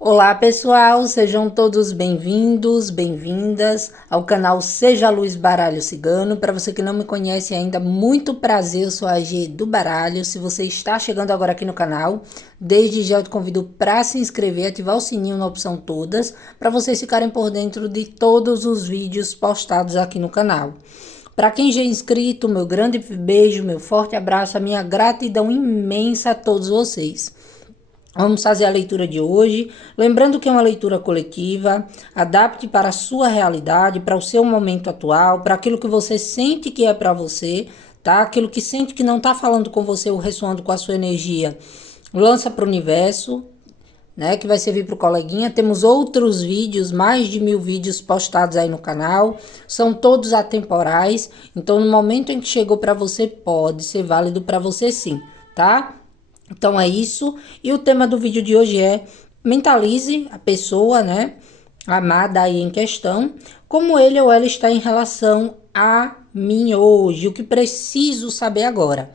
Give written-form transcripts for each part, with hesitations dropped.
Olá pessoal, sejam todos bem-vindos, bem-vindas ao canal Seja Luz Baralho Cigano. Para você que não me conhece ainda, muito prazer, eu sou a G do Baralho. Se você está chegando agora aqui no canal, desde já eu te convido para se inscrever, ativar o sininho na opção todas, para vocês ficarem por dentro de todos os vídeos postados aqui no canal. Para quem já é inscrito, meu grande beijo, meu forte abraço, a minha gratidão imensa a todos vocês. Vamos fazer a leitura de hoje, lembrando que é uma leitura coletiva, adapte para a sua realidade, para o seu momento atual, para aquilo que você sente que é para você, tá? Aquilo que sente que não está falando com você ou ressoando com a sua energia, lança para o universo, né? Que vai servir para o coleguinha. Temos outros vídeos, mais de 1000 vídeos postados aí no canal, são todos atemporais, então no momento em que chegou para você, pode ser válido para você sim, tá? Então é isso. E o tema do vídeo de hoje é: mentalize a pessoa, né, amada aí em questão, como ele ou ela está em relação a mim hoje, o que preciso saber agora.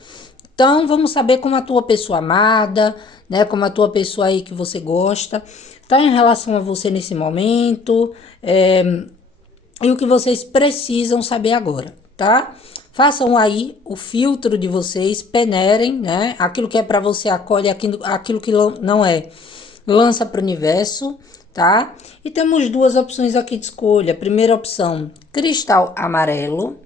Então vamos saber como a tua pessoa amada, né, como a tua pessoa aí que você gosta, tá em relação a você nesse momento, e o que vocês precisam saber agora, tá? Façam aí o filtro de vocês, peneirem, né? Aquilo que é para você acolhe, aquilo que não é, lança para o universo, tá? E temos duas opções aqui de escolha. Primeira opção, cristal amarelo.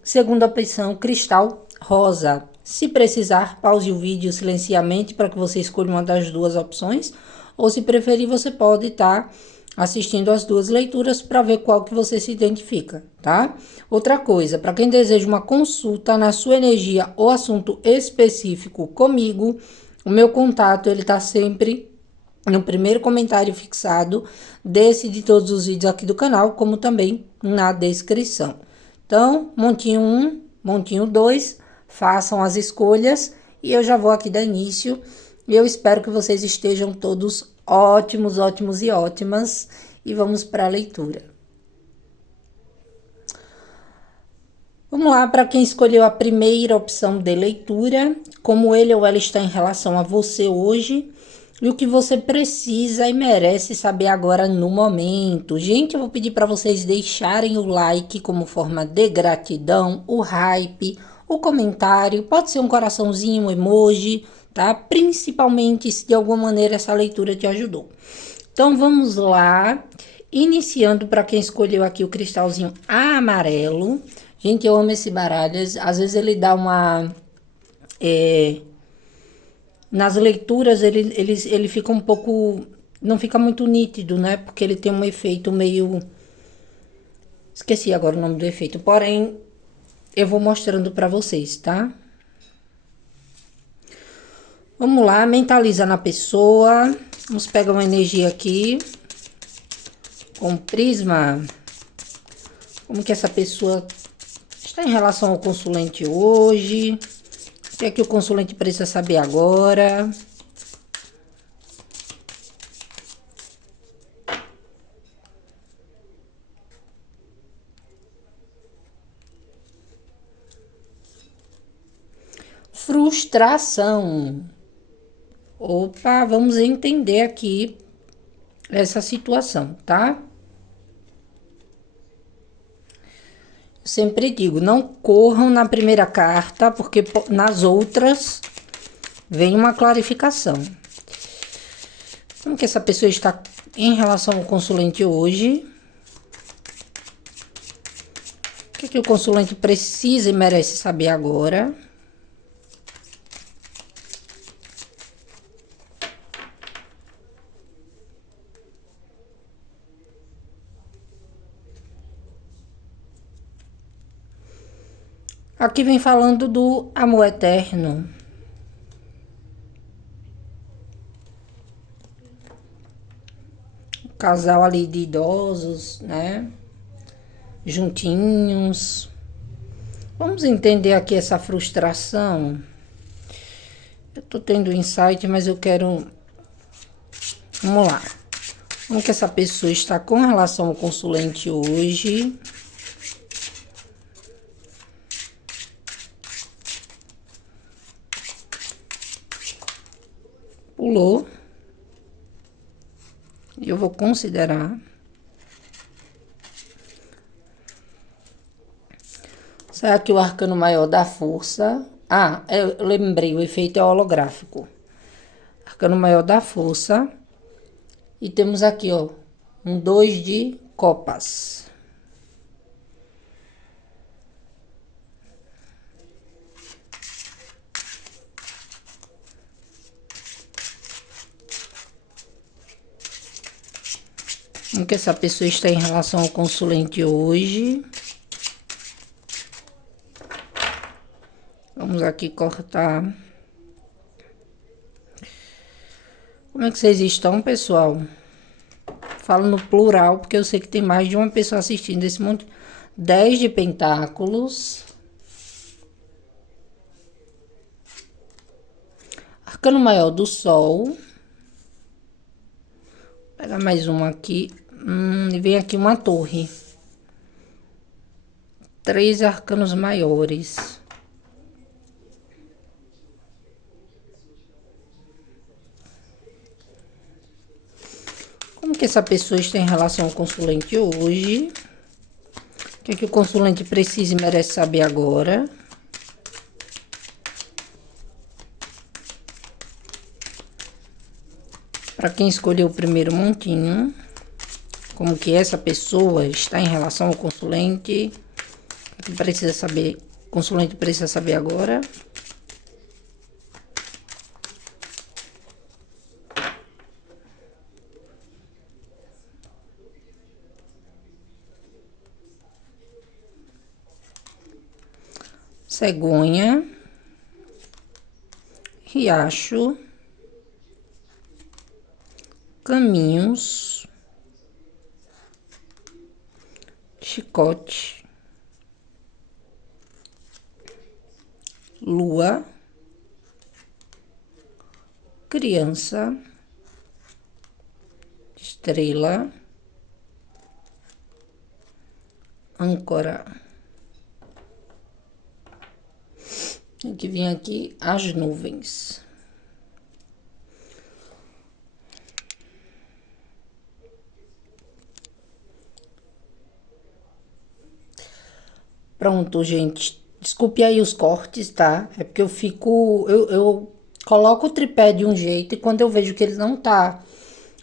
Segunda opção, cristal rosa. Se precisar, pause o vídeo silenciamente para que você escolha uma das duas opções. Ou se preferir, você pode estar assistindo as duas leituras para ver qual que você se identifica, tá? Outra coisa, para quem deseja uma consulta na sua energia ou assunto específico comigo, o meu contato ele tá sempre no primeiro comentário fixado desse de todos os vídeos aqui do canal, como também na descrição. Então, montinho 1, montinho 2, façam as escolhas e eu já vou aqui dar início. E eu espero que vocês estejam todos ótimos, ótimos e ótimas. E vamos para a leitura. Vamos lá, para quem escolheu a primeira opção de leitura, como ele ou ela está em relação a você hoje e o que você precisa e merece saber agora no momento. Gente, eu vou pedir para vocês deixarem o like como forma de gratidão, o hype, o comentário, pode ser um coraçãozinho, um emoji, tá? Principalmente se de alguma maneira essa leitura te ajudou. Então vamos lá, iniciando para quem escolheu aqui o cristalzinho amarelo. Gente, eu amo esse baralho, às vezes ele dá uma... nas leituras ele fica um pouco... não fica muito nítido, né? Porque ele tem um efeito meio... esqueci agora o nome do efeito, porém eu vou mostrando para vocês, tá? Vamos lá, mentaliza na pessoa. Vamos pegar uma energia aqui. Com prisma. Como que essa pessoa está em relação ao consulente hoje? O que é que o consulente precisa saber agora? Frustração. Opa, vamos entender aqui essa situação, tá? Eu sempre digo, não corram na primeira carta, porque nas outras vem uma clarificação. Como que essa pessoa está em relação ao consulente hoje? O que o consulente precisa e merece saber agora? Aqui vem falando do amor eterno. Casal ali de idosos, né? Juntinhos. Vamos entender aqui essa frustração. Eu tô tendo insight, mas eu quero... Vamos lá. Como que essa pessoa está com relação ao consulente hoje? Pulou. Eu vou considerar. Sai aqui o arcano maior da força. Ah, eu lembrei, o efeito é holográfico. Arcano maior da força. E temos aqui, ó, um 2 de copas. Como que essa pessoa está em relação ao consulente hoje? Vamos aqui cortar. Como é que vocês estão, pessoal? Falo no plural, porque eu sei que tem mais de uma pessoa assistindo esse monte. 10 de pentáculos. Arcano maior do sol. Vou pegar mais uma aqui. E vem aqui uma torre. 3 arcanos maiores. Como que essa pessoa está em relação ao consulente hoje? O que é que o consulente precisa e merece saber agora? Para quem escolheu o primeiro montinho, como que essa pessoa está em relação ao consulente? O que precisa saber? O consulente precisa saber agora. Cegonha, riacho, caminhos, chicote, lua, criança, estrela, âncora. Tem que vir aqui as nuvens. Pronto, gente. Desculpe aí os cortes, tá? É porque eu fico... Eu coloco o tripé de um jeito e quando eu vejo que ele não tá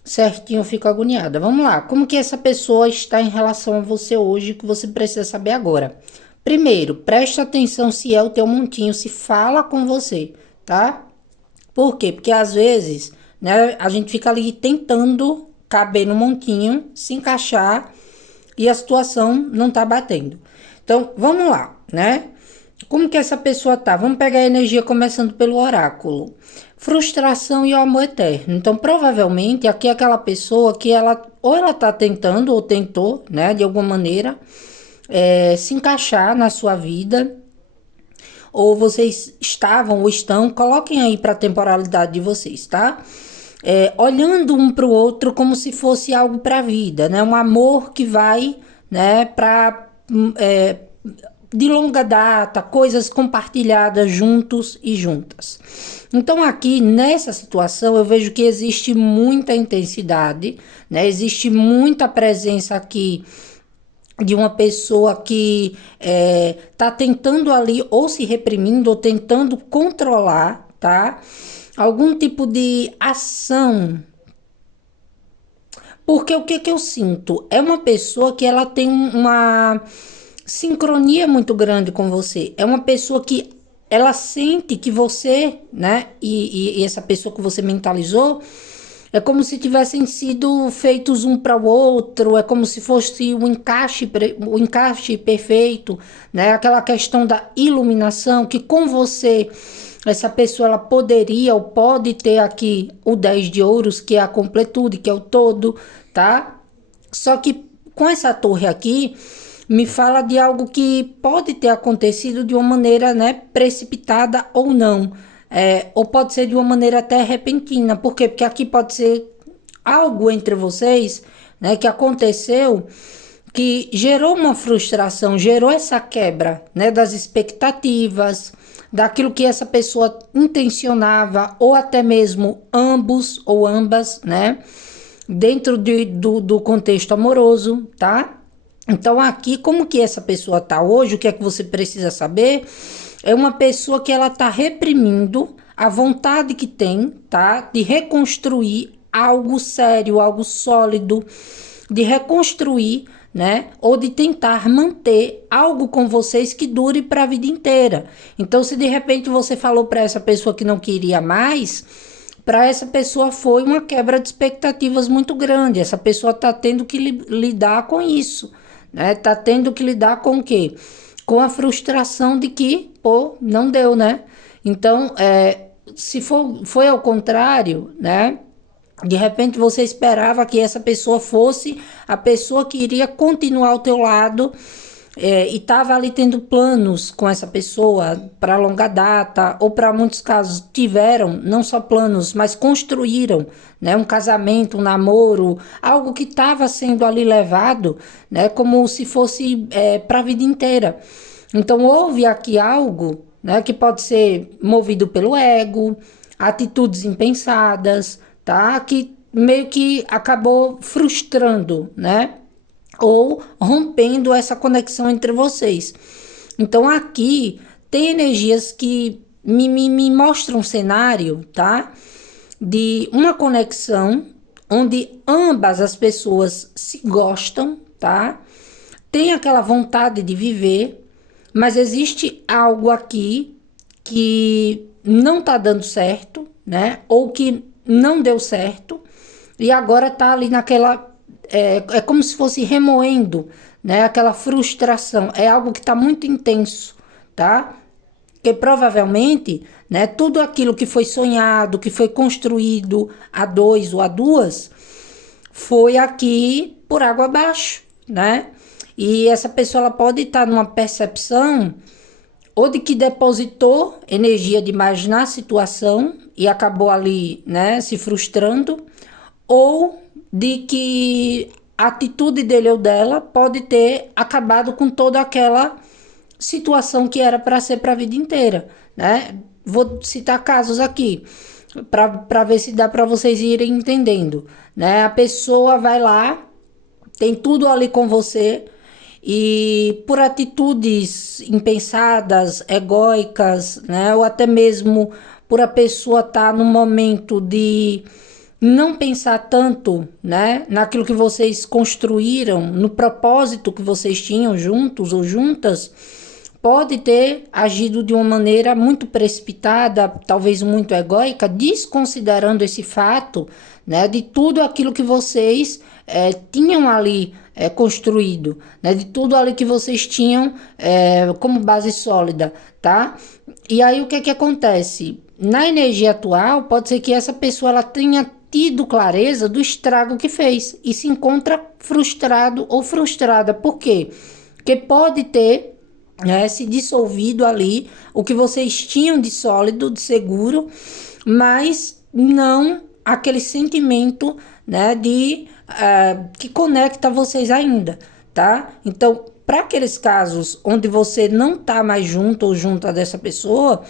certinho, eu fico agoniada. Vamos lá. Como que essa pessoa está em relação a você hoje, que você precisa saber agora? Primeiro, preste atenção se é o teu montinho, se fala com você, tá? Por quê? Porque às vezes, né, a gente fica ali tentando caber no montinho, se encaixar e a situação não tá batendo. Então, vamos lá, né? Como que essa pessoa tá? Vamos pegar a energia começando pelo oráculo. Frustração e o amor eterno. Então, provavelmente, aqui é aquela pessoa que ou ela tá tentando, ou tentou, né, de alguma maneira, se encaixar na sua vida, ou vocês estavam ou estão, coloquem aí para a temporalidade de vocês, tá? Olhando um para o outro como se fosse algo para a vida, né? Um amor que vai, né, para de longa data, coisas compartilhadas juntos e juntas. Então aqui nessa situação eu vejo que existe muita intensidade, né? Existe muita presença aqui de uma pessoa que tá tentando ali ou se reprimindo ou tentando controlar, tá? Algum tipo de ação. Porque o que eu sinto? É uma pessoa que ela tem uma sincronia muito grande com você. É uma pessoa que ela sente que você, né? E essa pessoa que você mentalizou é como se tivessem sido feitos um para o outro, é como se fosse o encaixe perfeito, né? Aquela questão da iluminação, que com você, essa pessoa ela poderia ou pode ter aqui o 10 de ouros, que é a completude, que é o todo, tá? Só que com essa torre aqui, me fala de algo que pode ter acontecido de uma maneira, né, precipitada ou não. Ou pode ser de uma maneira até repentina. Por quê? Porque aqui pode ser algo entre vocês, né, que aconteceu, que gerou uma frustração, gerou essa quebra, né, das expectativas, daquilo que essa pessoa intencionava, ou até mesmo ambos ou ambas, né, dentro do contexto amoroso, tá? Então aqui, como que essa pessoa tá hoje, o que é que você precisa saber? É uma pessoa que ela tá reprimindo a vontade que tem, tá? De reconstruir algo sério, algo sólido, de reconstruir, né? Ou de tentar manter algo com vocês que dure para a vida inteira. Então, se de repente você falou para essa pessoa que não queria mais, para essa pessoa foi uma quebra de expectativas muito grande. Essa pessoa está tendo que lidar com isso, né? Tá tendo que lidar com o quê? Com a frustração de que, pô, não deu, né? Então, se foi ao contrário, né? De repente você esperava que essa pessoa fosse a pessoa que iria continuar ao teu lado, e estava ali tendo planos com essa pessoa para longa data, ou para muitos casos tiveram não só planos, mas construíram, né, um casamento, um namoro, algo que estava sendo ali levado, né, como se fosse para a vida inteira. Então houve aqui algo, né, que pode ser movido pelo ego, atitudes impensadas, tá? Que meio que acabou frustrando, né? Ou rompendo essa conexão entre vocês. Então aqui tem energias que me mostram um cenário, tá? De uma conexão onde ambas as pessoas se gostam, tá? Tem aquela vontade de viver, mas existe algo aqui que não tá dando certo, né? Ou que não deu certo e agora tá ali naquela. É como se fosse remoendo, né? Aquela frustração. É algo que tá muito intenso, tá? Que provavelmente, né? Tudo aquilo que foi sonhado, que foi construído a dois ou a duas, foi aqui por água abaixo, né? E essa pessoa ela pode estar numa percepção ou de que depositou energia demais na situação e acabou ali, né, se frustrando, ou de que a atitude dele ou dela pode ter acabado com toda aquela situação que era para ser para a vida inteira, né? Vou citar casos aqui para ver se dá para vocês irem entendendo, né? A pessoa vai lá, tem tudo ali com você e por atitudes impensadas, egóicas, né? Ou até mesmo por a pessoa estar no momento de não pensar tanto, né, naquilo que vocês construíram, no propósito que vocês tinham juntos ou juntas, pode ter agido de uma maneira muito precipitada, talvez muito egóica, desconsiderando esse fato, né, de tudo aquilo que vocês tinham ali construído, né, de tudo ali que vocês tinham como base sólida, tá? E aí o que que acontece? Na energia atual, pode ser que essa pessoa ela tenha tido clareza do estrago que fez e se encontra frustrado ou frustrada. Por quê? Porque pode ter se dissolvido ali o que vocês tinham de sólido, de seguro, mas não aquele sentimento, né, de que conecta vocês ainda, tá? Então, para aqueles casos onde você não tá mais junto ou junta dessa pessoa,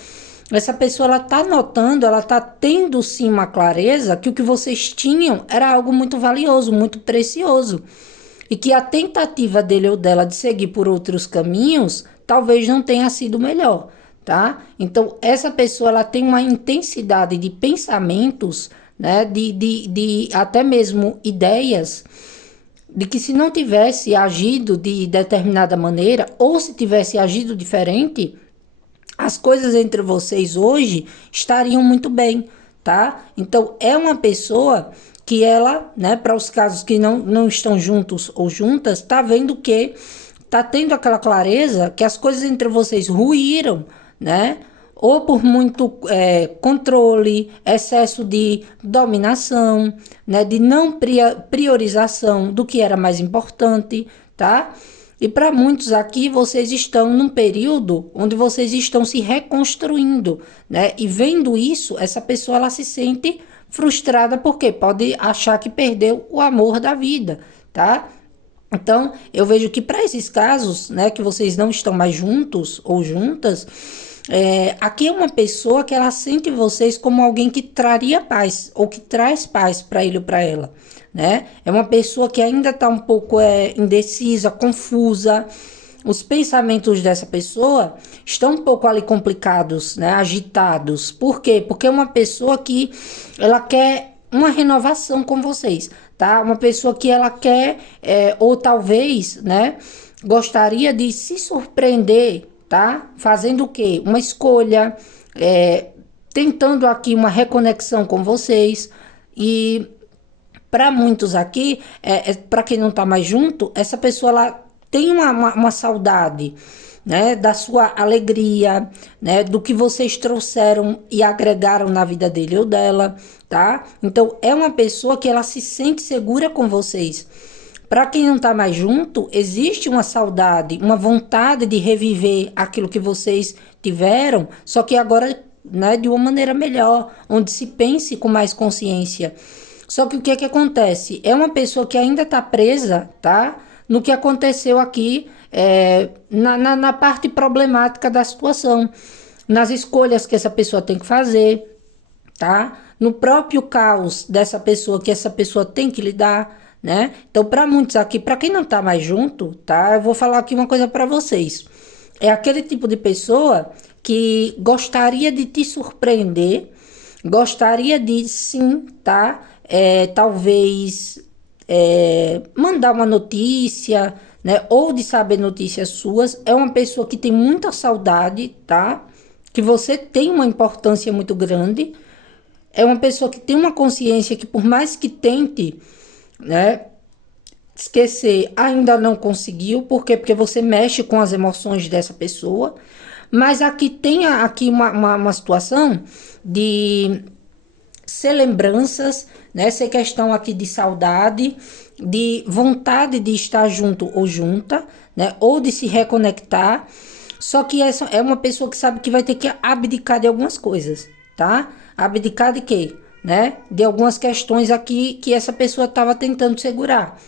essa pessoa ela tá notando, ela tá tendo sim uma clareza que o que vocês tinham era algo muito valioso, muito precioso. E que a tentativa dele ou dela de seguir por outros caminhos talvez não tenha sido melhor, tá? Então, essa pessoa ela tem uma intensidade de pensamentos, né? De até mesmo ideias, de que se não tivesse agido de determinada maneira, ou se tivesse agido diferente, as coisas entre vocês hoje estariam muito bem, tá? Então, é uma pessoa que ela, né, para os casos que não estão juntos ou juntas, tá vendo que tá tendo aquela clareza que as coisas entre vocês ruíram, né? Ou por muito controle, excesso de dominação, né? De não priorização do que era mais importante, tá? E para muitos aqui, vocês estão num período onde vocês estão se reconstruindo, né? E vendo isso, essa pessoa ela se sente frustrada porque pode achar que perdeu o amor da vida, tá? Então, eu vejo que para esses casos, né, que vocês não estão mais juntos ou juntas, Aqui é uma pessoa que ela sente vocês como alguém que traria paz ou que traz paz para ele ou para ela, né? É uma pessoa que ainda está um pouco indecisa, confusa. Os pensamentos dessa pessoa estão um pouco ali complicados, né? Agitados. Por quê? Porque é uma pessoa que ela quer uma renovação com vocês, tá? Uma pessoa que ela quer, ou talvez, né? Gostaria de se surpreender, tá? Fazendo o quê? Uma escolha, tentando aqui uma reconexão com vocês. E para muitos aqui, para quem não tá mais junto, essa pessoa ela tem uma saudade, né, da sua alegria, né, do que vocês trouxeram e agregaram na vida dele ou dela, tá? Então é uma pessoa que ela se sente segura com vocês. Para quem não tá mais junto, existe uma saudade, uma vontade de reviver aquilo que vocês tiveram, só que agora, né, de uma maneira melhor, onde se pense com mais consciência. Só que o que é que acontece? É uma pessoa que ainda está presa, tá? No que aconteceu aqui, na parte problemática da situação, nas escolhas que essa pessoa tem que fazer, tá? No próprio caos dessa pessoa que essa pessoa tem que lidar, né? Então, para muitos aqui, para quem não tá mais junto, tá? Eu vou falar aqui uma coisa para vocês. É aquele tipo de pessoa que gostaria de te surpreender, gostaria de sim, tá? Talvez mandar uma notícia, né? Ou de saber notícias suas. É uma pessoa que tem muita saudade, tá? Que você tem uma importância muito grande. É uma pessoa que tem uma consciência que por mais que tente, né, esquecer, ainda não conseguiu. Por quê? Porque você mexe com as emoções dessa pessoa. Mas aqui tem aqui uma situação de ser lembranças, né? Ser questão aqui de saudade, de vontade de estar junto ou junta, né? Ou de se reconectar. Só que essa é uma pessoa que sabe que vai ter que abdicar de algumas coisas, tá? Abdicar de quê? Né? De algumas questões aqui que essa pessoa estava tentando segurar.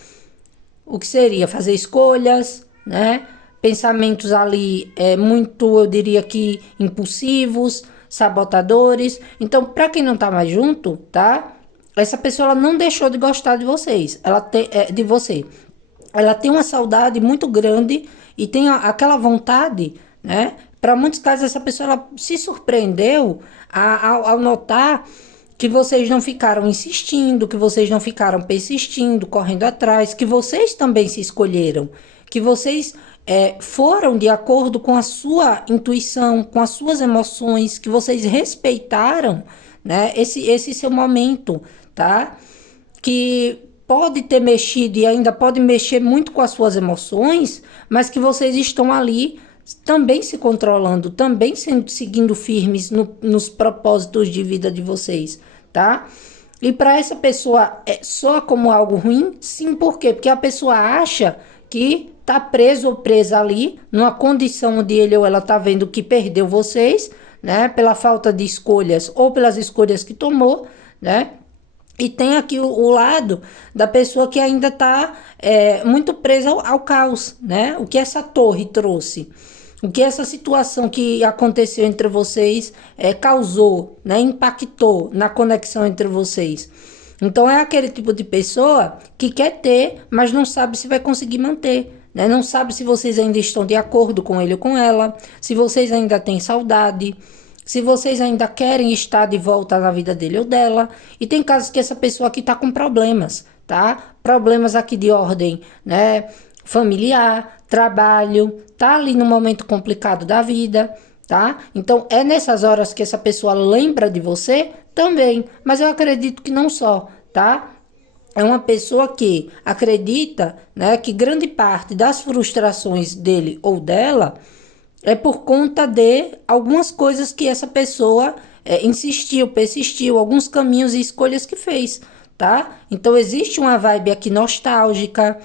O que seria fazer escolhas, né? Pensamentos ali muito, eu diria que impulsivos, sabotadores. Então, para quem não tá mais junto, tá? Essa pessoa ela não deixou de gostar de vocês, ela tem de você. Ela tem uma saudade muito grande e tem aquela vontade, né? Para muitos casos essa pessoa ela se surpreendeu ao notar que vocês não ficaram insistindo, que vocês não ficaram persistindo, correndo atrás, que vocês também se escolheram, que vocês foram de acordo com a sua intuição, com as suas emoções, que vocês respeitaram, né, esse seu momento, tá? Que pode ter mexido e ainda pode mexer muito com as suas emoções, mas que vocês estão ali também se controlando, também seguindo firmes nos propósitos de vida de vocês, tá? E para essa pessoa soa como algo ruim? Sim, por quê? Porque a pessoa acha que tá preso ou presa ali, numa condição onde ele ou ela tá vendo que perdeu vocês, né? Pela falta de escolhas ou pelas escolhas que tomou, né? E tem aqui o lado da pessoa que ainda está muito presa ao caos, né? O que essa torre trouxe, o que essa situação que aconteceu entre vocês causou, né? Impactou na conexão entre vocês. Então é aquele tipo de pessoa que quer ter, mas não sabe se vai conseguir manter. Né? Não sabe se vocês ainda estão de acordo com ele ou com ela, se vocês ainda têm saudade, se vocês ainda querem estar de volta na vida dele ou dela. E tem casos que essa pessoa aqui tá com problemas, tá? Problemas aqui de ordem, né? Familiar, trabalho, tá ali no momento complicado da vida, tá? Então é nessas horas que essa pessoa lembra de você também, mas eu acredito que não só, tá? É uma pessoa que acredita, né, que grande parte das frustrações dele ou dela é por conta de algumas coisas que essa pessoa insistiu, persistiu, alguns caminhos e escolhas que fez, tá? Então existe uma vibe aqui nostálgica.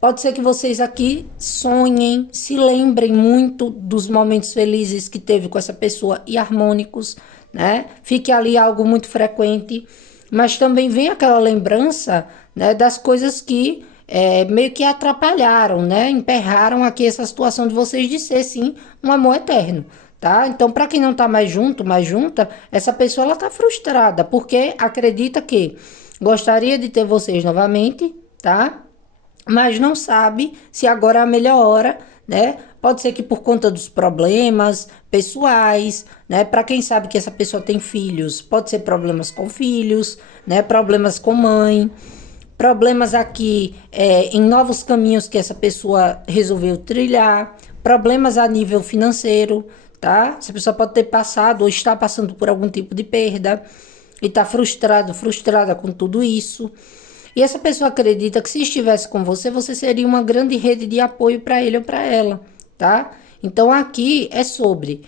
Pode ser que vocês aqui sonhem, se lembrem muito dos momentos felizes que teve com essa pessoa e harmônicos, né? Fique ali algo muito frequente, mas também vem aquela lembrança, né, das coisas que meio que atrapalharam, né? Emperraram aqui essa situação de vocês de ser, sim, um amor eterno, tá? Então, para quem não tá mais junto, mais junta, essa pessoa ela tá frustrada, porque acredita que gostaria de ter vocês novamente, tá? Mas não sabe se agora é a melhor hora, né? Pode ser que por conta dos problemas pessoais, né? Para quem sabe que essa pessoa tem filhos, pode ser problemas com filhos, né? Problemas com mãe, problemas aqui em novos caminhos que essa pessoa resolveu trilhar, problemas a nível financeiro, tá? Essa pessoa pode ter passado ou está passando por algum tipo de perda e está frustrado, frustrada com tudo isso. E essa pessoa acredita que se estivesse com você, você seria uma grande rede de apoio para ele ou para ela, tá? Então aqui é sobre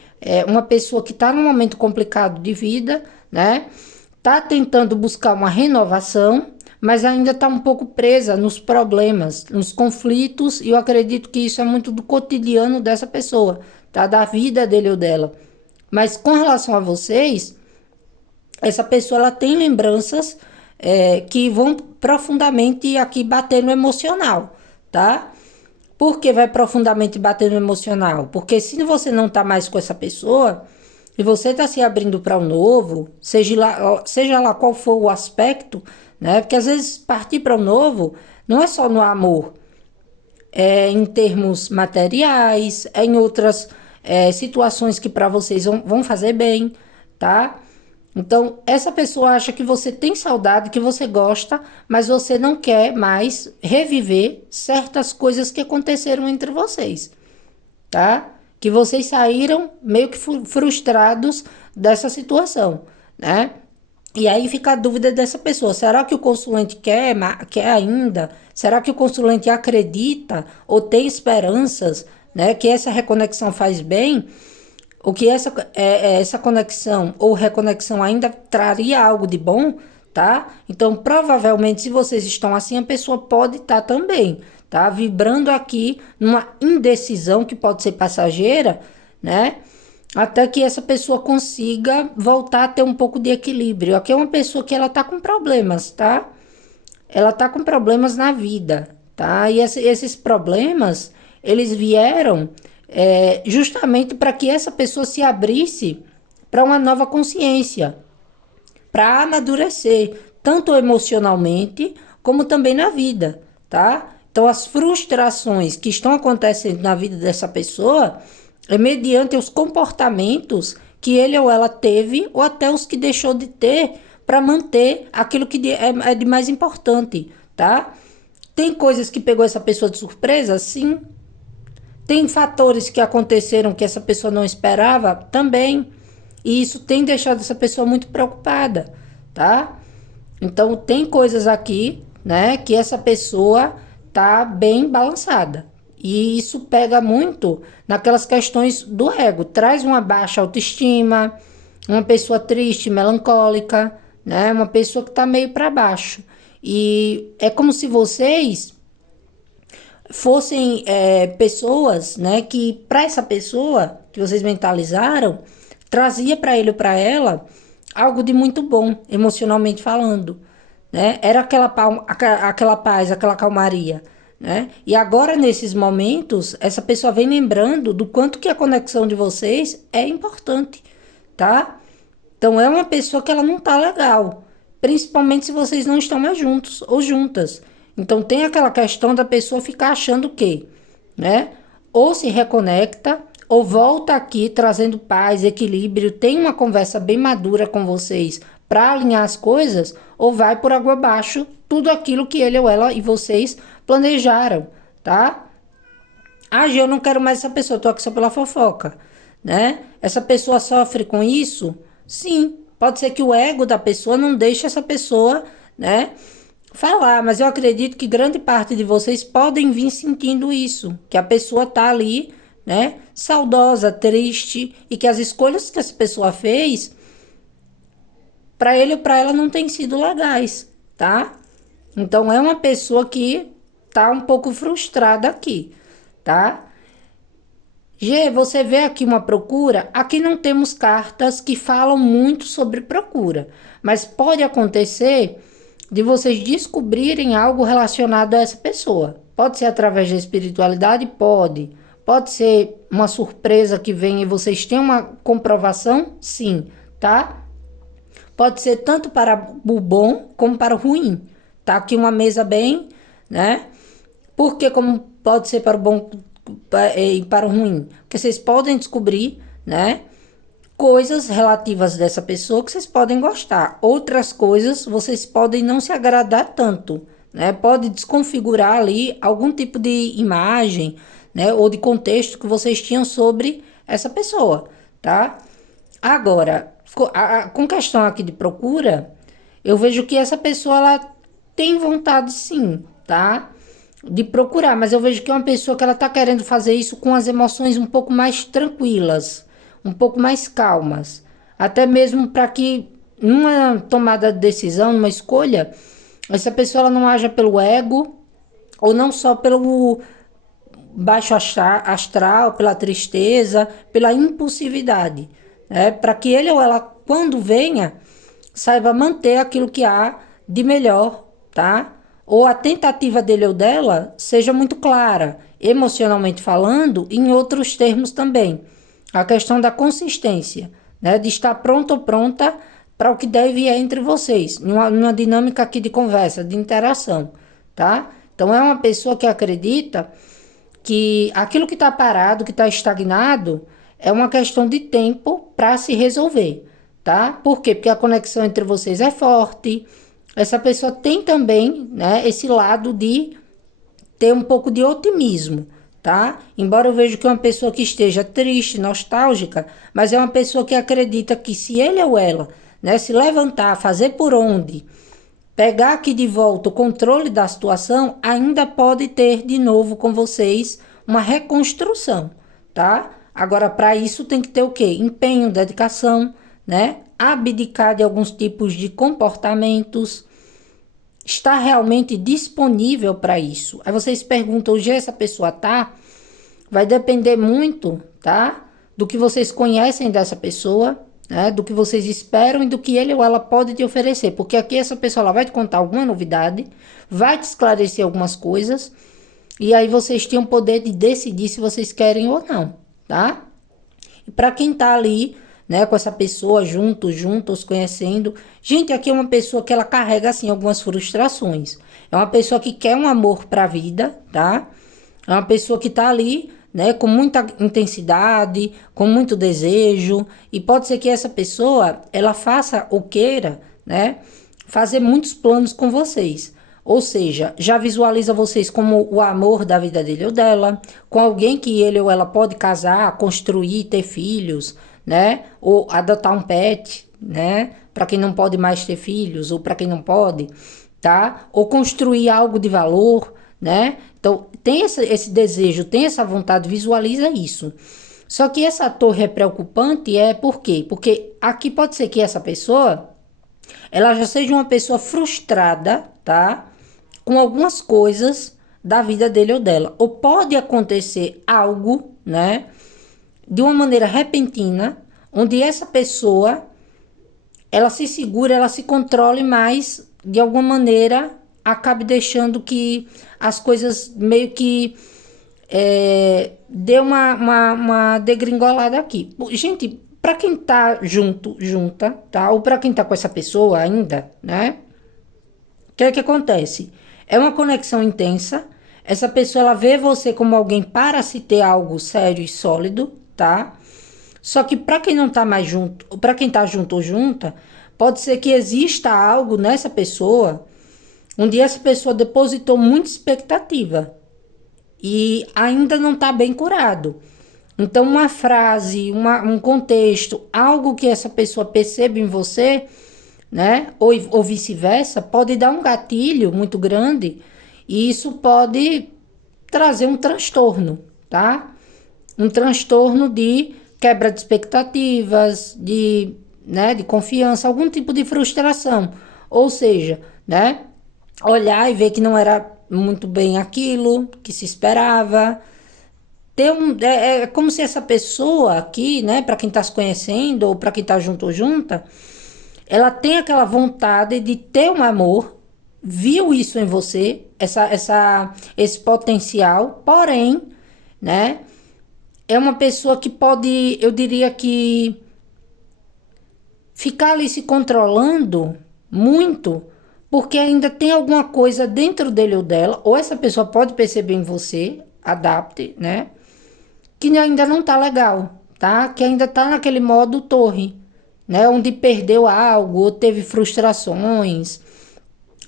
uma pessoa que está num momento complicado de vida, né? Tá tentando buscar uma renovação, mas ainda está um pouco presa nos problemas, nos conflitos, e eu acredito que isso é muito do cotidiano dessa pessoa, tá? Da vida dele ou dela. Mas com relação a vocês, essa pessoa ela tem lembranças que vão profundamente aqui bater no emocional, tá? Por que vai profundamente bater no emocional? Porque se você não tá mais com essa pessoa e você tá se abrindo para um novo, seja lá qual for o aspecto, né? Porque às vezes partir para um novo não é só no amor, é em termos materiais, é em outras situações que para vocês vão fazer bem, tá? Então, essa pessoa acha que você tem saudade, que você gosta, mas você não quer mais reviver certas coisas que aconteceram entre vocês, tá? Que vocês saíram meio que frustrados dessa situação, né? E aí fica a dúvida dessa pessoa: será que o consulente quer ainda? Será que o consulente acredita ou tem esperanças, né, que essa reconexão faz bem? O que essa conexão ou reconexão ainda traria algo de bom, tá? Então, provavelmente, se vocês estão assim, a pessoa pode estar também, tá? Vibrando aqui numa indecisão que pode ser passageira, né? Até que essa pessoa consiga voltar a ter um pouco de equilíbrio. Aqui é uma pessoa que ela tá com problemas, tá? Ela tá com problemas na vida, tá? E esses problemas, eles vieram justamente para que essa pessoa se abrisse para uma nova consciência, para amadurecer, tanto emocionalmente como também na vida, tá? Então, as frustrações que estão acontecendo na vida dessa pessoa é mediante os comportamentos que ele ou ela teve, ou até os que deixou de ter, para manter aquilo que é de mais importante, tá? Tem coisas que pegou essa pessoa de surpresa? Sim. Tem fatores que aconteceram que essa pessoa não esperava? Também. E isso tem deixado essa pessoa muito preocupada, tá? Então, tem coisas aqui, né, que essa pessoa tá bem balançada. E isso pega muito naquelas questões do ego. Traz uma baixa autoestima, uma pessoa triste, melancólica, né? Uma pessoa que tá meio para baixo. E é como se vocês fossem pessoas, né, que para essa pessoa que vocês mentalizaram, trazia para ele ou para ela algo de muito bom, emocionalmente falando, né? Era aquela paz, aquela calmaria, né? E agora, nesses momentos, essa pessoa vem lembrando do quanto que a conexão de vocês é importante, tá? Então, é uma pessoa que ela não tá legal, principalmente se vocês não estão mais juntos ou juntas. Então, tem aquela questão da pessoa ficar achando que, né? Ou se reconecta, ou volta aqui trazendo paz, equilíbrio, tem uma conversa bem madura com vocês para alinhar as coisas, ou vai por água abaixo tudo aquilo que ele ou ela e vocês planejaram, tá? Ah, Gê, eu não quero mais essa pessoa, tô aqui só pela fofoca, né? Essa pessoa sofre com isso? Sim, pode ser que o ego da pessoa não deixe essa pessoa, né, falar, mas eu acredito que grande parte de vocês podem vir sentindo isso, que a pessoa tá ali, né, saudosa, triste, e que as escolhas que essa pessoa fez, para ele ou para ela não tem sido legais, tá? Então é uma pessoa que tá um pouco frustrada aqui, tá? G, você vê aqui uma procura? Aqui não temos cartas que falam muito sobre procura, mas pode acontecer de vocês descobrirem algo relacionado a essa pessoa. Pode ser através da espiritualidade? Pode. Pode ser uma surpresa que vem e vocês têm uma comprovação? Sim, tá? Pode ser tanto para o bom como para o ruim. Tá aqui uma mesa bem, né? Porque como pode ser para o bom e para o ruim? Porque vocês podem descobrir, né? Coisas relativas dessa pessoa que vocês podem gostar. Outras coisas vocês podem não se agradar tanto, né? Pode desconfigurar ali algum tipo de imagem, né? Ou de contexto que vocês tinham sobre essa pessoa, tá? Agora, com questão aqui de procura, eu vejo que essa pessoa, ela tem vontade sim, tá? De procurar, mas eu vejo que é uma pessoa que ela tá querendo fazer isso com as emoções um pouco mais tranquilas, um pouco mais calmas. Até mesmo para que numa tomada de decisão, numa escolha, essa pessoa ela não haja pelo ego, ou não só pelo baixo astral, pela tristeza, pela impulsividade, né? Para que ele ou ela, quando venha, saiba manter aquilo que há de melhor, tá? Ou a tentativa dele ou dela seja muito clara, emocionalmente falando, e em outros termos também. A questão da consistência, né? De estar pronto ou pronta para o que deve ir entre vocês, numa dinâmica aqui de conversa, de interação, tá? Então é uma pessoa que acredita que aquilo que está parado, que está estagnado, é uma questão de tempo para se resolver, tá? Por quê? Porque a conexão entre vocês é forte. Essa pessoa tem também, né, esse lado de ter um pouco de otimismo, tá? Embora eu veja que é uma pessoa que esteja triste, nostálgica, mas é uma pessoa que acredita que se ele ou ela, né, se levantar, fazer por onde, pegar aqui de volta o controle da situação, ainda pode ter de novo com vocês uma reconstrução, tá? Agora, para isso tem que ter o quê? Empenho, dedicação, né? Abdicar de alguns tipos de comportamentos, estar realmente disponível para isso. Aí vocês perguntam, hoje essa pessoa tá? Vai depender muito, tá? Do que vocês conhecem dessa pessoa, né? Do que vocês esperam e do que ele ou ela pode te oferecer. Porque aqui essa pessoa ela vai te contar alguma novidade, vai te esclarecer algumas coisas, e aí vocês têm o poder de decidir se vocês querem ou não, tá? E para quem tá ali, né, com essa pessoa juntos, conhecendo, gente, aqui é uma pessoa que ela carrega assim algumas frustrações. É uma pessoa que quer um amor para a vida, tá? É uma pessoa que tá ali, né, com muita intensidade, com muito desejo, e pode ser que essa pessoa, ela faça ou queira, né, fazer muitos planos com vocês. Ou seja, já visualiza vocês como o amor da vida dele ou dela, com alguém que ele ou ela pode casar, construir, ter filhos, né, ou adotar um pet, né, para quem não pode mais ter filhos, ou para quem não pode, tá? Ou construir algo de valor, né? Então, tem esse desejo, tem essa vontade, visualiza isso. Só que essa torre é preocupante, por quê? Porque aqui pode ser que essa pessoa, ela já seja uma pessoa frustrada, tá? Com algumas coisas da vida dele ou dela. Ou pode acontecer algo, né? De uma maneira repentina, onde essa pessoa, ela se segura, ela se controle, mas de alguma maneira acabe deixando que as coisas meio que dê uma degringolada aqui. Gente, para quem tá junta, tá? Ou para quem tá com essa pessoa ainda, né? O que é que acontece? É uma conexão intensa. Essa pessoa, ela vê você como alguém para se ter algo sério e sólido, tá? Só que para quem não tá mais junto, ou para quem tá junto ou junta, pode ser que exista algo nessa pessoa onde essa pessoa depositou muita expectativa e ainda não está bem curado. Então, uma frase, um contexto, algo que essa pessoa percebe em você, né? Ou vice-versa, pode dar um gatilho muito grande e isso pode trazer um transtorno, tá? Um transtorno de quebra de expectativas, né, de confiança, algum tipo de frustração. Ou seja, né? Olhar e ver que não era muito bem aquilo que se esperava. É como se essa pessoa aqui, né, para quem está se conhecendo ou para quem está junto ou junta, ela tem aquela vontade de ter um amor, viu isso em você, esse potencial, porém, né, é uma pessoa que pode, eu diria que ficar ali se controlando muito, porque ainda tem alguma coisa dentro dele ou dela, ou essa pessoa pode perceber em você, adapte, né? Que ainda não tá legal, tá? Que ainda tá naquele modo torre, né? Onde perdeu algo, ou teve frustrações,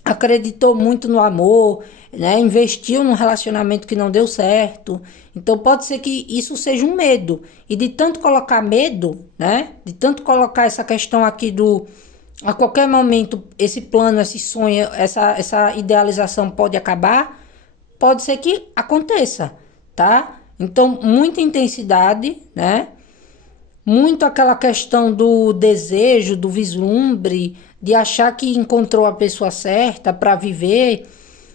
acreditou muito no amor, né? Investiu num relacionamento que não deu certo. Então pode ser que isso seja um medo. E de tanto colocar medo, né? De tanto colocar essa questão aqui do a qualquer momento esse plano, esse sonho, essa idealização pode acabar, pode ser que aconteça, tá? Então, muita intensidade, né? Muito aquela questão do desejo, do vislumbre, de achar que encontrou a pessoa certa para viver,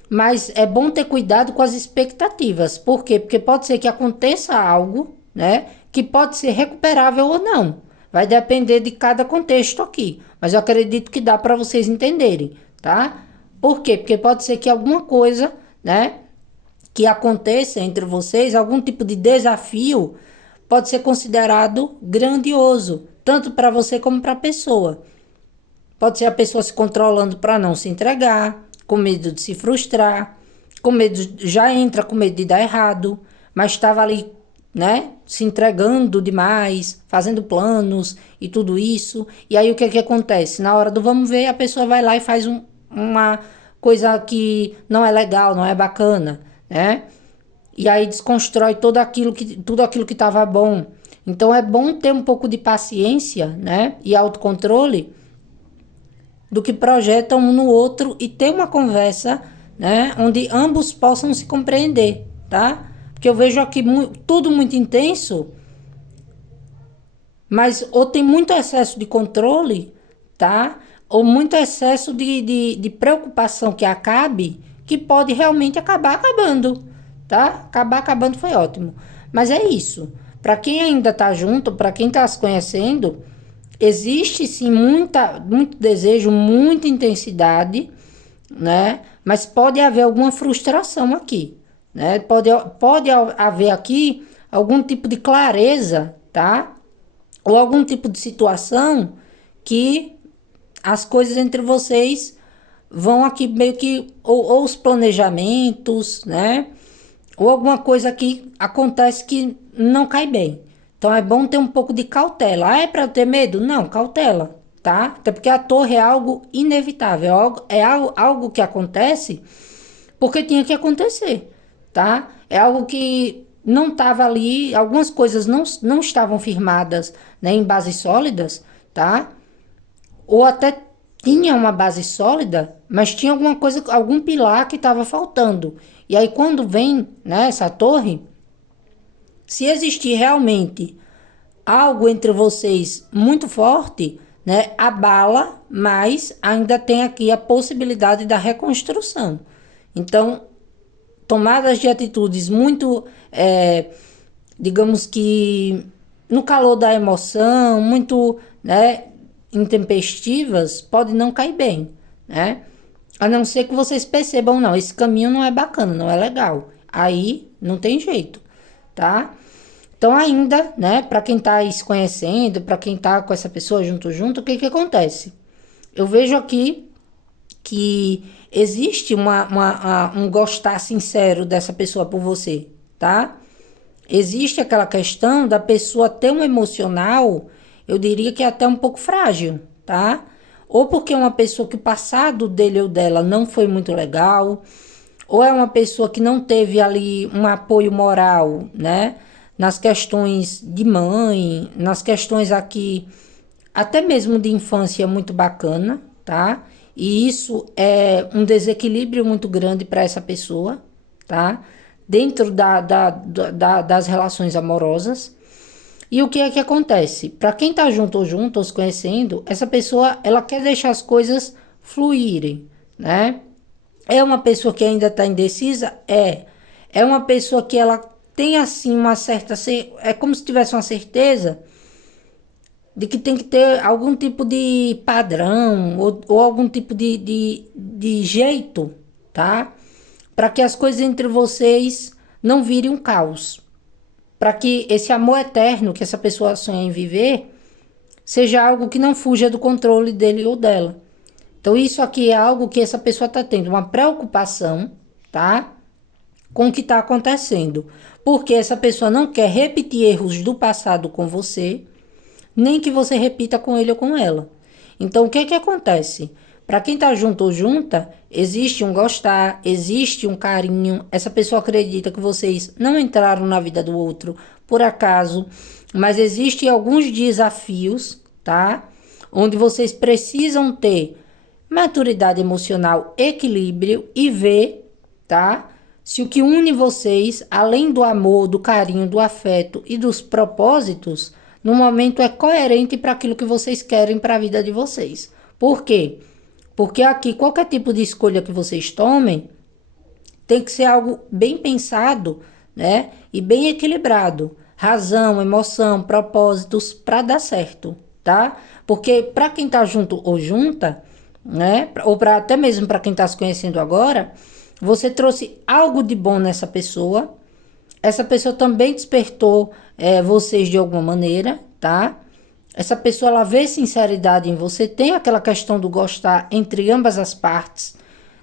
mas é bom ter cuidado com as expectativas. Por quê? Porque pode ser que aconteça algo, né, que pode ser recuperável ou não. Vai depender de cada contexto aqui, mas eu acredito que dá para vocês entenderem, tá? Por quê? Porque pode ser que alguma coisa, né, que aconteça entre vocês, algum tipo de desafio, pode ser considerado grandioso, tanto para você como para a pessoa. Pode ser a pessoa se controlando para não se entregar, com medo de se frustrar, com medo, já entra com medo de dar errado, mas estava ali, né, se entregando demais, fazendo planos e tudo isso. E aí o que acontece? Na hora do vamos ver, a pessoa vai lá e faz uma coisa que não é legal, não é bacana, né? E aí desconstrói tudo aquilo que estava bom. Então é bom ter um pouco de paciência, né? E autocontrole do que projetam um no outro e ter uma conversa, né? Onde ambos possam se compreender, tá? Porque eu vejo aqui tudo muito intenso, mas ou tem muito excesso de controle, tá? Ou muito excesso de preocupação que acabe, que pode realmente acabar acabando, tá? Acabar acabando foi ótimo. Mas é isso. Para quem ainda tá junto, para quem tá se conhecendo, existe sim muito desejo, muita intensidade, né? Mas pode haver alguma frustração aqui, né? Pode haver aqui algum tipo de clareza, tá? Ou algum tipo de situação que as coisas entre vocês vão aqui meio que, ou os planejamentos, né? Ou alguma coisa que acontece que não cai bem. Então é bom ter um pouco de cautela. Ah, é para ter medo? Não, cautela, tá? Até porque a torre é algo inevitável, algo que acontece porque tinha que acontecer, tá? É algo que não estava ali, algumas coisas não estavam firmadas, né, em bases sólidas, tá? Ou até tinha uma base sólida, mas tinha alguma coisa, algum pilar que estava faltando. E aí quando vem, né, essa torre, se existir realmente algo entre vocês muito forte, né, abala, mas ainda tem aqui a possibilidade da reconstrução. Então, tomadas de atitudes muito, digamos que no calor da emoção, muito, né, intempestivas, pode não cair bem, né? A não ser que vocês percebam, não, esse caminho não é bacana, não é legal. Aí não tem jeito, tá? Então ainda, né, para quem tá aí se conhecendo, para quem tá com essa pessoa junto, o que que acontece? Eu vejo aqui que existe um gostar sincero dessa pessoa por você, tá? Existe aquela questão da pessoa ter um emocional, eu diria que é até um pouco frágil, tá? Ou porque é uma pessoa que o passado dele ou dela não foi muito legal, ou é uma pessoa que não teve ali um apoio moral, né? Nas questões de mãe, nas questões aqui, até mesmo de infância muito bacana, tá? E isso é um desequilíbrio muito grande para essa pessoa, tá? Dentro das relações amorosas. E o que é que acontece? Para quem tá junto ou se conhecendo, essa pessoa, ela quer deixar as coisas fluírem, né? É uma pessoa que ainda tá indecisa? É. É uma pessoa que ela tem assim uma certa, é como se tivesse uma certeza de que tem que ter algum tipo de padrão ou algum tipo de jeito, tá? Para que as coisas entre vocês não virem um caos. para que esse amor eterno que essa pessoa sonha em viver seja algo que não fuja do controle dele ou dela. Então, isso aqui é algo que essa pessoa está tendo uma preocupação, tá? Com o que está acontecendo. Porque essa pessoa não quer repetir erros do passado com você, nem que você repita com ele ou com ela. Então, o que que acontece? Para quem tá junto ou junta, existe um gostar, existe um carinho. Essa pessoa acredita que vocês não entraram na vida do outro por acaso, mas existem alguns desafios, tá? Onde vocês precisam ter maturidade emocional, equilíbrio e ver, tá? Se o que une vocês, além do amor, do carinho, do afeto e dos propósitos, no momento é coerente para aquilo que vocês querem para a vida de vocês. Por quê? Porque aqui, qualquer tipo de escolha que vocês tomem, tem que ser algo bem pensado, né? E bem equilibrado. Razão, emoção, propósitos, para dar certo, tá? Porque para quem tá junto ou junta, né? Ou até mesmo para quem tá se conhecendo agora, você trouxe algo de bom nessa pessoa. Essa pessoa também despertou vocês de alguma maneira, tá? Essa pessoa, ela vê sinceridade em você, tem aquela questão do gostar entre ambas as partes,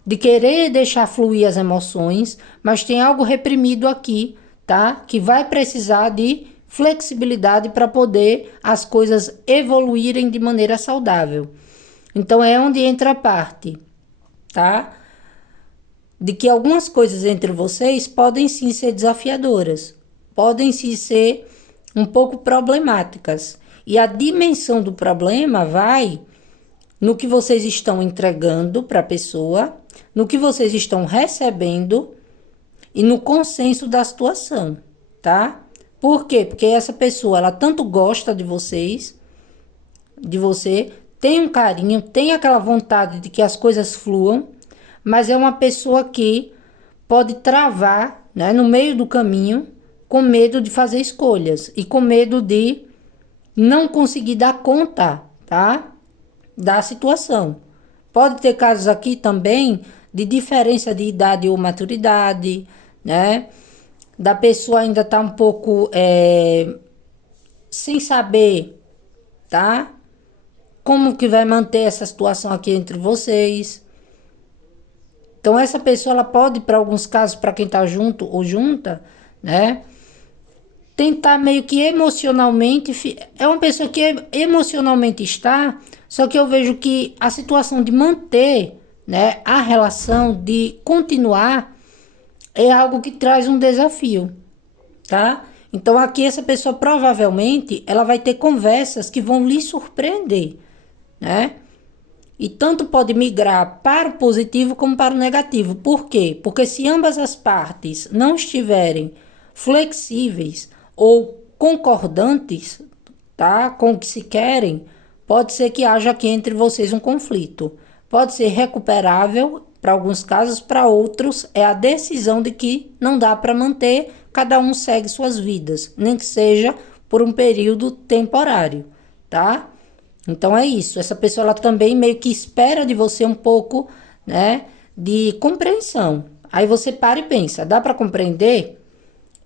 de querer deixar fluir as emoções, mas tem algo reprimido aqui, tá? Que vai precisar de flexibilidade para poder as coisas evoluírem de maneira saudável. Então, é onde entra a parte, tá? De que algumas coisas entre vocês podem sim ser desafiadoras, podem sim ser um pouco problemáticas. E a dimensão do problema vai no que vocês estão entregando para a pessoa, no que vocês estão recebendo e no consenso da situação, tá? Por quê? Porque essa pessoa, ela tanto gosta de vocês, de você, tem um carinho, tem aquela vontade de que as coisas fluam, mas é uma pessoa que pode travar, né, no meio do caminho, com medo de fazer escolhas e com medo de não conseguir dar conta, tá? Da situação. Pode ter casos aqui também de diferença de idade ou maturidade, né? Da pessoa ainda tá um pouco sem saber, tá? Como que vai manter essa situação aqui entre vocês. Então, essa pessoa, ela pode, para alguns casos, para quem tá junto ou junta, né? Tentar meio que emocionalmente, é uma pessoa que emocionalmente está, só que eu vejo que a situação de manter, né, a relação, de continuar, é algo que traz um desafio, tá? Então aqui essa pessoa provavelmente, ela vai ter conversas que vão lhe surpreender, né? E tanto pode migrar para o positivo como para o negativo. Por quê? Porque se ambas as partes não estiverem flexíveis ou concordantes, tá, com o que se querem, pode ser que haja aqui entre vocês um conflito. Pode ser recuperável para alguns casos, para outros é a decisão de que não dá para manter, cada um segue suas vidas, nem que seja por um período temporário, tá? Então é isso, essa pessoa ela também meio que espera de você um pouco, né, de compreensão. Aí você para e pensa, dá para compreender?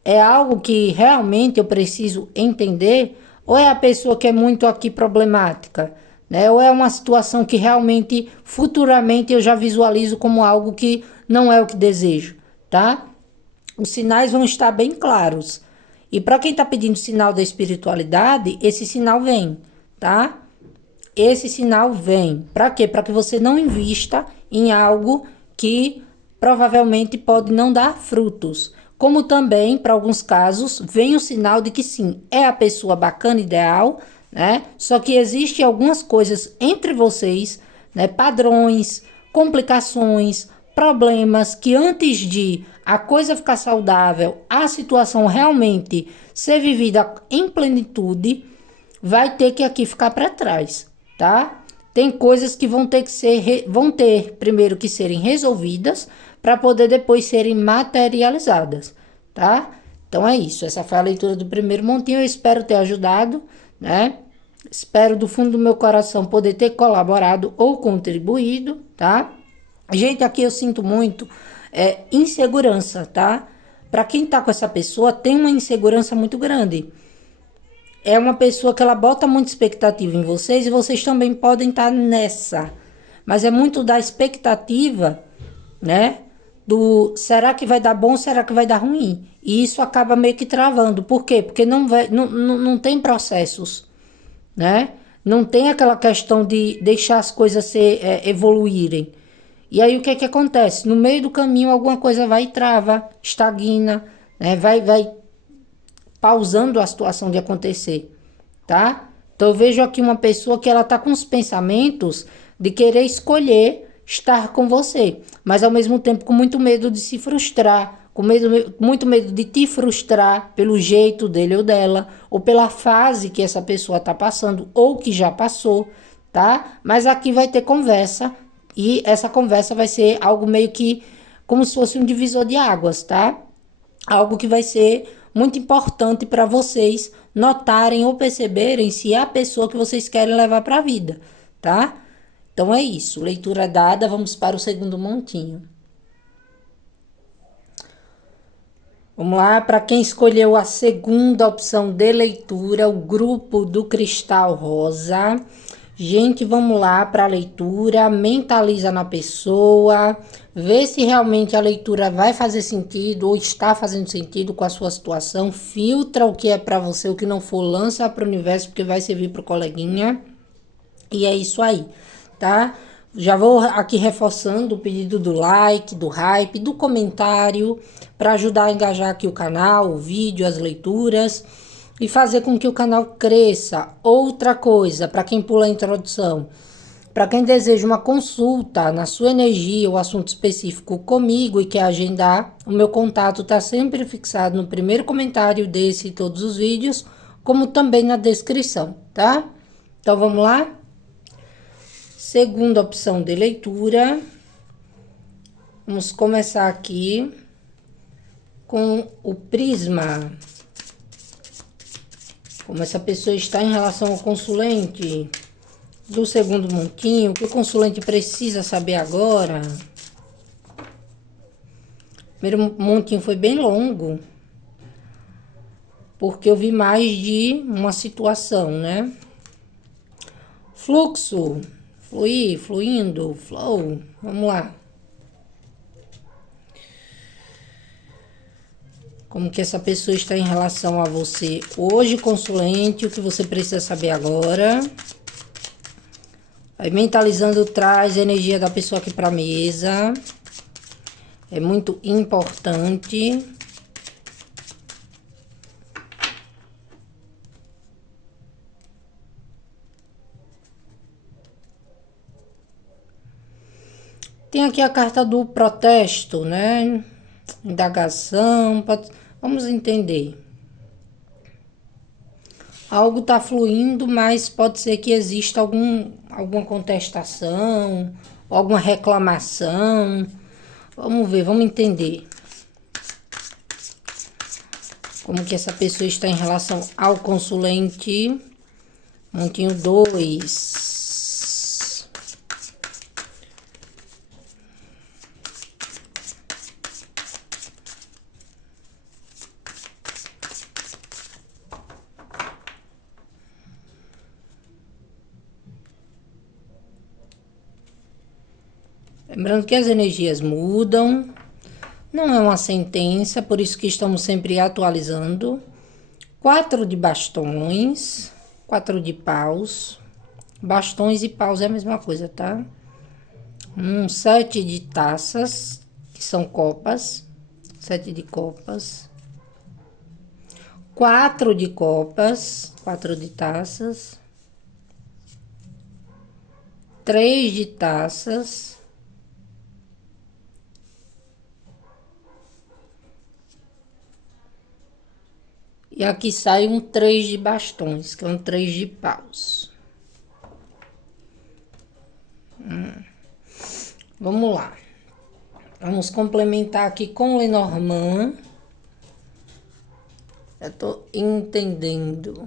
É algo que realmente eu preciso entender? Ou é a pessoa que é muito aqui problemática, né? Ou é uma situação que realmente futuramente eu já visualizo como algo que não é o que desejo, tá? Os sinais vão estar bem claros. E para quem está pedindo sinal da espiritualidade, esse sinal vem, tá? Esse sinal vem. Para quê? Para que você não invista em algo que provavelmente pode não dar frutos. Como também, para alguns casos, vem o sinal de que sim, é a pessoa bacana, ideal, né? Só que existem algumas coisas entre vocês, né? Padrões, complicações, problemas que antes de a coisa ficar saudável, a situação realmente ser vivida em plenitude, vai ter que aqui ficar para trás, tá? Tem coisas que vão ter que ser, vão ter primeiro que serem resolvidas para poder depois serem materializadas, tá? Então é isso, essa foi a leitura do primeiro montinho, eu espero ter ajudado, né? Espero do fundo do meu coração poder ter colaborado ou contribuído, tá? Gente, aqui eu sinto muito insegurança, tá? Para quem tá com essa pessoa, tem uma insegurança muito grande. É uma pessoa que ela bota muita expectativa em vocês e vocês também podem estar nessa. Mas é muito da expectativa, né? Do será que vai dar bom, será que vai dar ruim? E isso acaba meio que travando. Por quê? Porque não tem processos, né? Não tem aquela questão de deixar as coisas evoluírem. E aí o que é que acontece? No meio do caminho alguma coisa vai e trava, estagna, né? Vai pausando a situação de acontecer, tá? Então eu vejo aqui uma pessoa que ela tá com os pensamentos de querer escolher estar com você, mas ao mesmo tempo com muito medo de se frustrar, com muito medo de te frustrar pelo jeito dele ou dela, ou pela fase que essa pessoa tá passando, ou que já passou, tá? Mas aqui vai ter conversa, e essa conversa vai ser algo meio que como se fosse um divisor de águas, tá? Algo que vai ser muito importante para vocês notarem ou perceberem se é a pessoa que vocês querem levar para a vida, tá? Então é isso, leitura dada, vamos para o segundo montinho. Vamos lá, para quem escolheu a segunda opção de leitura, o grupo do Cristal Rosa. Gente, vamos lá para a leitura, mentaliza na pessoa, vê se realmente a leitura vai fazer sentido ou está fazendo sentido com a sua situação, filtra o que é para você, o que não for, lança para o universo, porque vai servir para o coleguinha. E é isso aí, tá? Já vou aqui reforçando o pedido do like, do hype, do comentário, para ajudar a engajar aqui o canal, o vídeo, as leituras e fazer com que o canal cresça. Outra coisa, para quem pula a introdução, para quem deseja uma consulta na sua energia ou assunto específico comigo e quer agendar, o meu contato está sempre fixado no primeiro comentário desse e todos os vídeos, como também na descrição, tá? Então vamos lá? Segunda opção de leitura. Vamos começar aqui com o prisma. Como essa pessoa está em relação ao consulente do segundo montinho, o que o consulente precisa saber agora. O primeiro montinho foi bem longo, porque eu vi mais de uma situação, né? Fluxo, fluir, fluindo, flow, vamos lá. Como que essa pessoa está em relação a você hoje, consulente, o que você precisa saber agora. Aí, mentalizando, traz a energia da pessoa aqui para a mesa. É muito importante. Tem aqui a carta do protesto, né? Indagação, vamos entender. Algo está fluindo, mas pode ser que exista alguma contestação, alguma reclamação. Vamos ver, vamos entender. Como que essa pessoa está em relação ao consulente. Montinho 2. Lembrando que as energias mudam, não é uma sentença, por isso que estamos sempre atualizando. 4 de bastões, 4 de paus. Bastões e paus é a mesma coisa, tá? 7 de taças, que são copas. 7 de copas. 4 de copas, 4 de taças. 3 de taças. E aqui sai um 3 de bastões, que é um 3 de paus. Vamos lá. Vamos complementar aqui com Lenormand. Eu tô entendendo.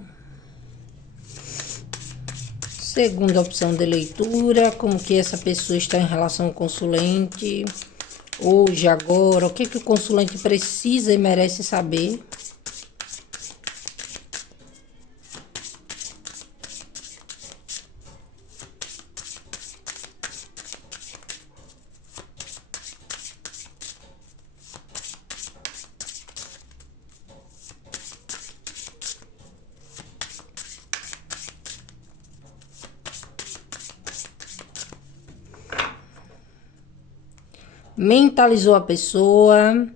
Segunda opção de leitura, como que essa pessoa está em relação ao consulente. hoje, agora, o que que o consulente precisa e merece saber. Mentalizou a pessoa,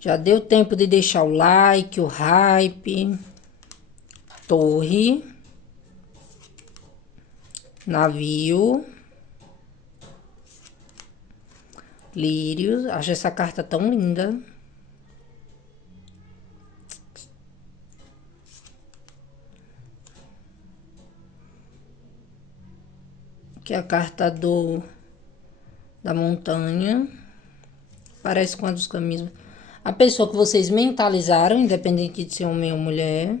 já deu tempo de deixar o like, o hype, torre, navio, lírios. Acho essa carta tão linda. Que é a carta da montanha. Parece com a dos caminhos. A pessoa que vocês mentalizaram, independente de ser homem ou mulher.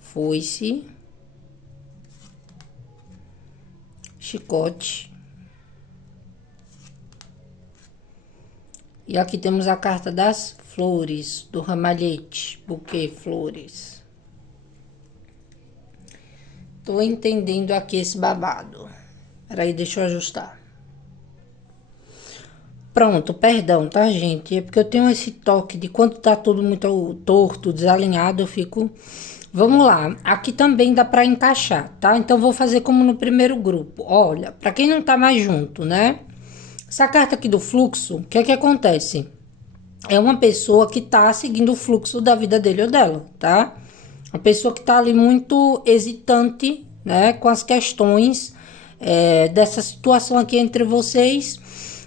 Foice. Chicote. E aqui temos a carta das flores, do ramalhete, buquê, flores. Tô entendendo aqui esse babado. Peraí, deixa eu ajustar. Pronto, perdão, tá, gente? É porque eu tenho esse toque de quando tá tudo muito torto, desalinhado, eu fico... Vamos lá, aqui também dá pra encaixar, tá? Então, vou fazer como no primeiro grupo. Olha, pra quem não tá mais junto, né? Essa carta aqui do fluxo, o que é que acontece? É uma pessoa que tá seguindo o fluxo da vida dele ou dela, tá? Uma pessoa que tá ali muito hesitante, né? Com as questões dessa situação aqui entre vocês.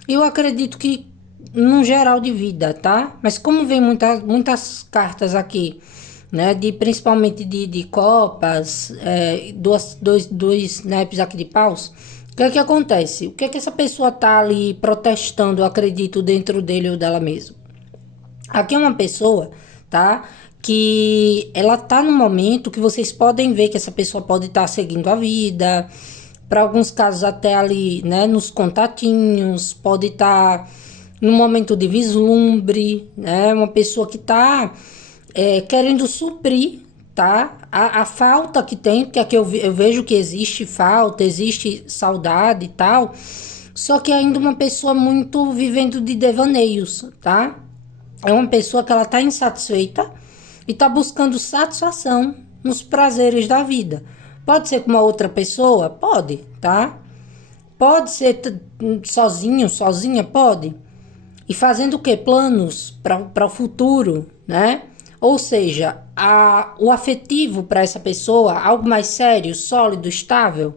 Eu acredito que no geral de vida, tá? Mas como vem muitas cartas aqui, né? Principalmente de copas, dois naipes aqui de paus. O que é que acontece? O que é que essa pessoa tá ali protestando, eu acredito, dentro dele ou dela mesmo? Aqui é uma pessoa, tá? Que ela tá no momento que vocês podem ver que essa pessoa pode estar seguindo a vida. Para alguns casos até ali, né, nos contatinhos, pode estar no momento de vislumbre, né, uma pessoa que está querendo suprir, tá, a falta que tem, porque aqui eu vejo que existe falta, existe saudade e tal, só que ainda uma pessoa muito vivendo de devaneios, tá, é uma pessoa que ela está insatisfeita e está buscando satisfação nos prazeres da vida. Pode ser com uma outra pessoa? Pode, tá? Pode ser sozinho, sozinha? Pode. E fazendo o quê? Planos para o futuro, né? Ou seja, o afetivo para essa pessoa, algo mais sério, sólido, estável,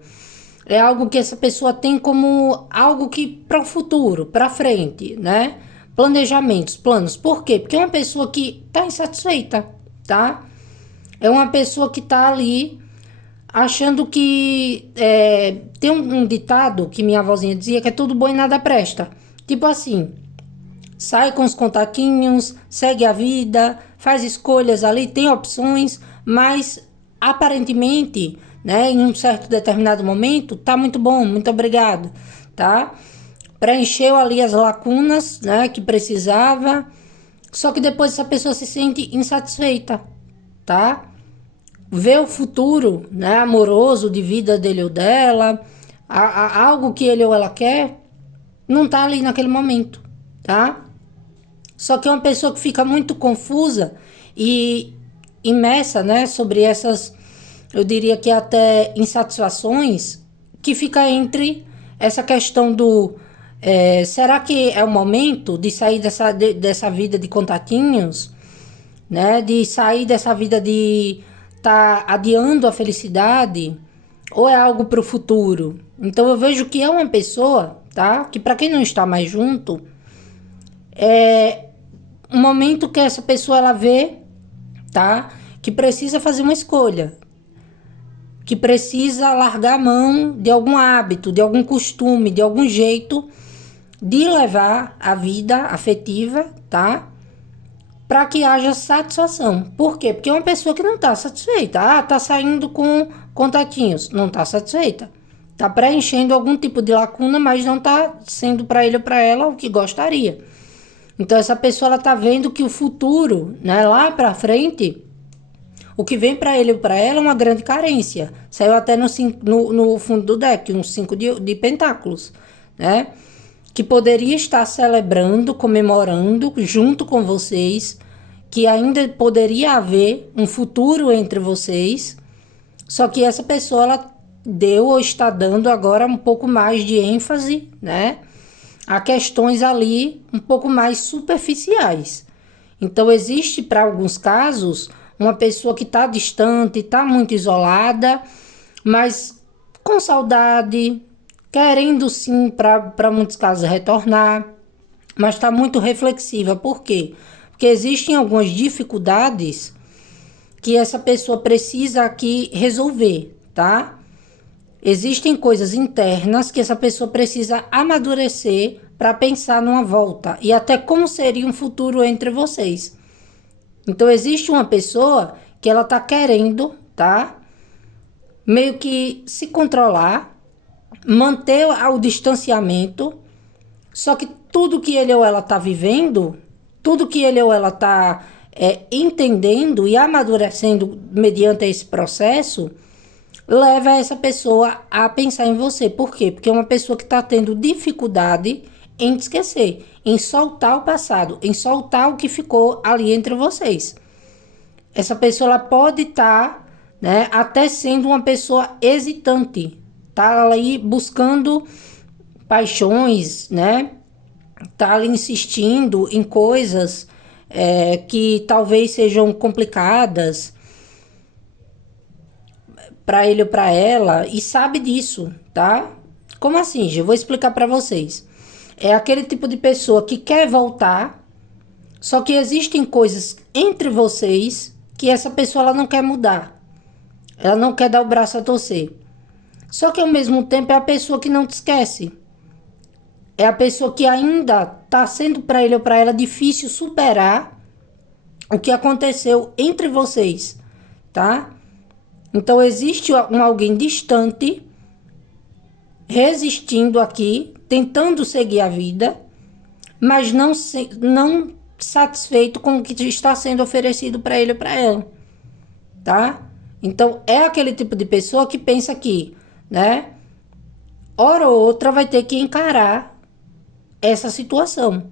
é algo que essa pessoa tem como algo que para o futuro, para frente, né? Planejamentos, planos. Por quê? Porque é uma pessoa que está insatisfeita, tá? É uma pessoa que está ali achando que tem um ditado que minha avózinha dizia que é tudo bom e nada presta. Tipo assim, sai com os contatinhos, segue a vida, faz escolhas ali, tem opções, mas aparentemente, né, em um certo determinado momento, tá muito bom, muito obrigado, tá? Preencheu ali as lacunas, né, que precisava, só que depois essa pessoa se sente insatisfeita, tá? Vê o futuro, né, amoroso de vida dele ou dela, algo que ele ou ela quer, não tá ali naquele momento, tá? Só que é uma pessoa que fica muito confusa e imersa, né, sobre essas, eu diria que até insatisfações, que fica entre essa questão do será que é o momento de sair dessa vida de contatinhos, né, de sair dessa vida de tá adiando a felicidade ou é algo para o futuro? Então eu vejo que é uma pessoa, tá? Que para quem não está mais junto, é um momento que essa pessoa ela vê, tá? Que precisa fazer uma escolha, que precisa largar a mão de algum hábito, de algum costume, de algum jeito de levar a vida afetiva, tá? Para que haja satisfação. Por quê? Porque é uma pessoa que não está satisfeita. Ah, tá saindo com contatinhos. Não está satisfeita. Tá preenchendo algum tipo de lacuna, mas não tá sendo para ele ou para ela o que gostaria. Então essa pessoa ela tá vendo que o futuro, né, lá para frente, o que vem para ele ou para ela é uma grande carência. Saiu até no fundo do deck, uns 5 de pentáculos, né? Que poderia estar celebrando, comemorando junto com vocês, que ainda poderia haver um futuro entre vocês, só que essa pessoa ela deu ou está dando agora um pouco mais de ênfase, né, a questões ali um pouco mais superficiais. Então existe para alguns casos uma pessoa que está distante, está muito isolada, mas com saudade, querendo sim para muitos casos retornar, mas está muito reflexiva. Por quê? Porque existem algumas dificuldades que essa pessoa precisa aqui resolver, tá? Existem coisas internas que essa pessoa precisa amadurecer para pensar numa volta e até como seria um futuro entre vocês. Então existe uma pessoa que ela tá querendo, tá? Meio que se controlar, manter o distanciamento, só que tudo que ele ou ela tá vivendo, tudo que ele ou ela tá entendendo e amadurecendo mediante esse processo, leva essa pessoa a pensar em você. Por quê? Porque é uma pessoa que está tendo dificuldade em esquecer, em soltar o passado, em soltar o que ficou ali entre vocês. Essa pessoa ela pode estar, né, até sendo uma pessoa hesitante, tá ali buscando paixões, né? Tá ali insistindo em coisas que talvez sejam complicadas para ele ou para ela e sabe disso, tá? Como assim, Gê? Eu vou explicar para vocês. É aquele tipo de pessoa que quer voltar, só que existem coisas entre vocês que essa pessoa ela não quer mudar. Ela não quer dar o braço a torcer. Só que ao mesmo tempo é a pessoa que não te esquece. É a pessoa que ainda tá sendo para ele ou para ela difícil superar o que aconteceu entre vocês, tá? Então existe alguém distante resistindo aqui, tentando seguir a vida, mas não satisfeito com o que está sendo oferecido para ele ou para ela, tá? Então é aquele tipo de pessoa que pensa que, né, hora ou outra vai ter que encarar essa situação.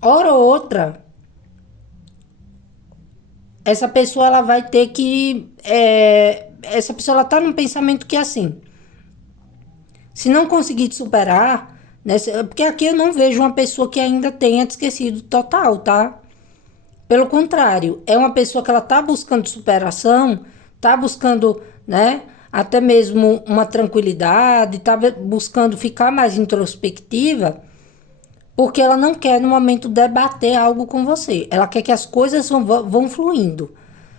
Hora ou outra, essa pessoa ela vai ter que essa pessoa ela tá num pensamento que é assim, se não conseguir superar, né, porque aqui eu não vejo uma pessoa que ainda tenha esquecido total, tá? Pelo contrário, é uma pessoa que ela tá buscando superação, tá buscando, né, até mesmo uma tranquilidade, tá buscando ficar mais introspectiva, porque ela não quer no momento debater algo com você. Ela quer que as coisas vão fluindo.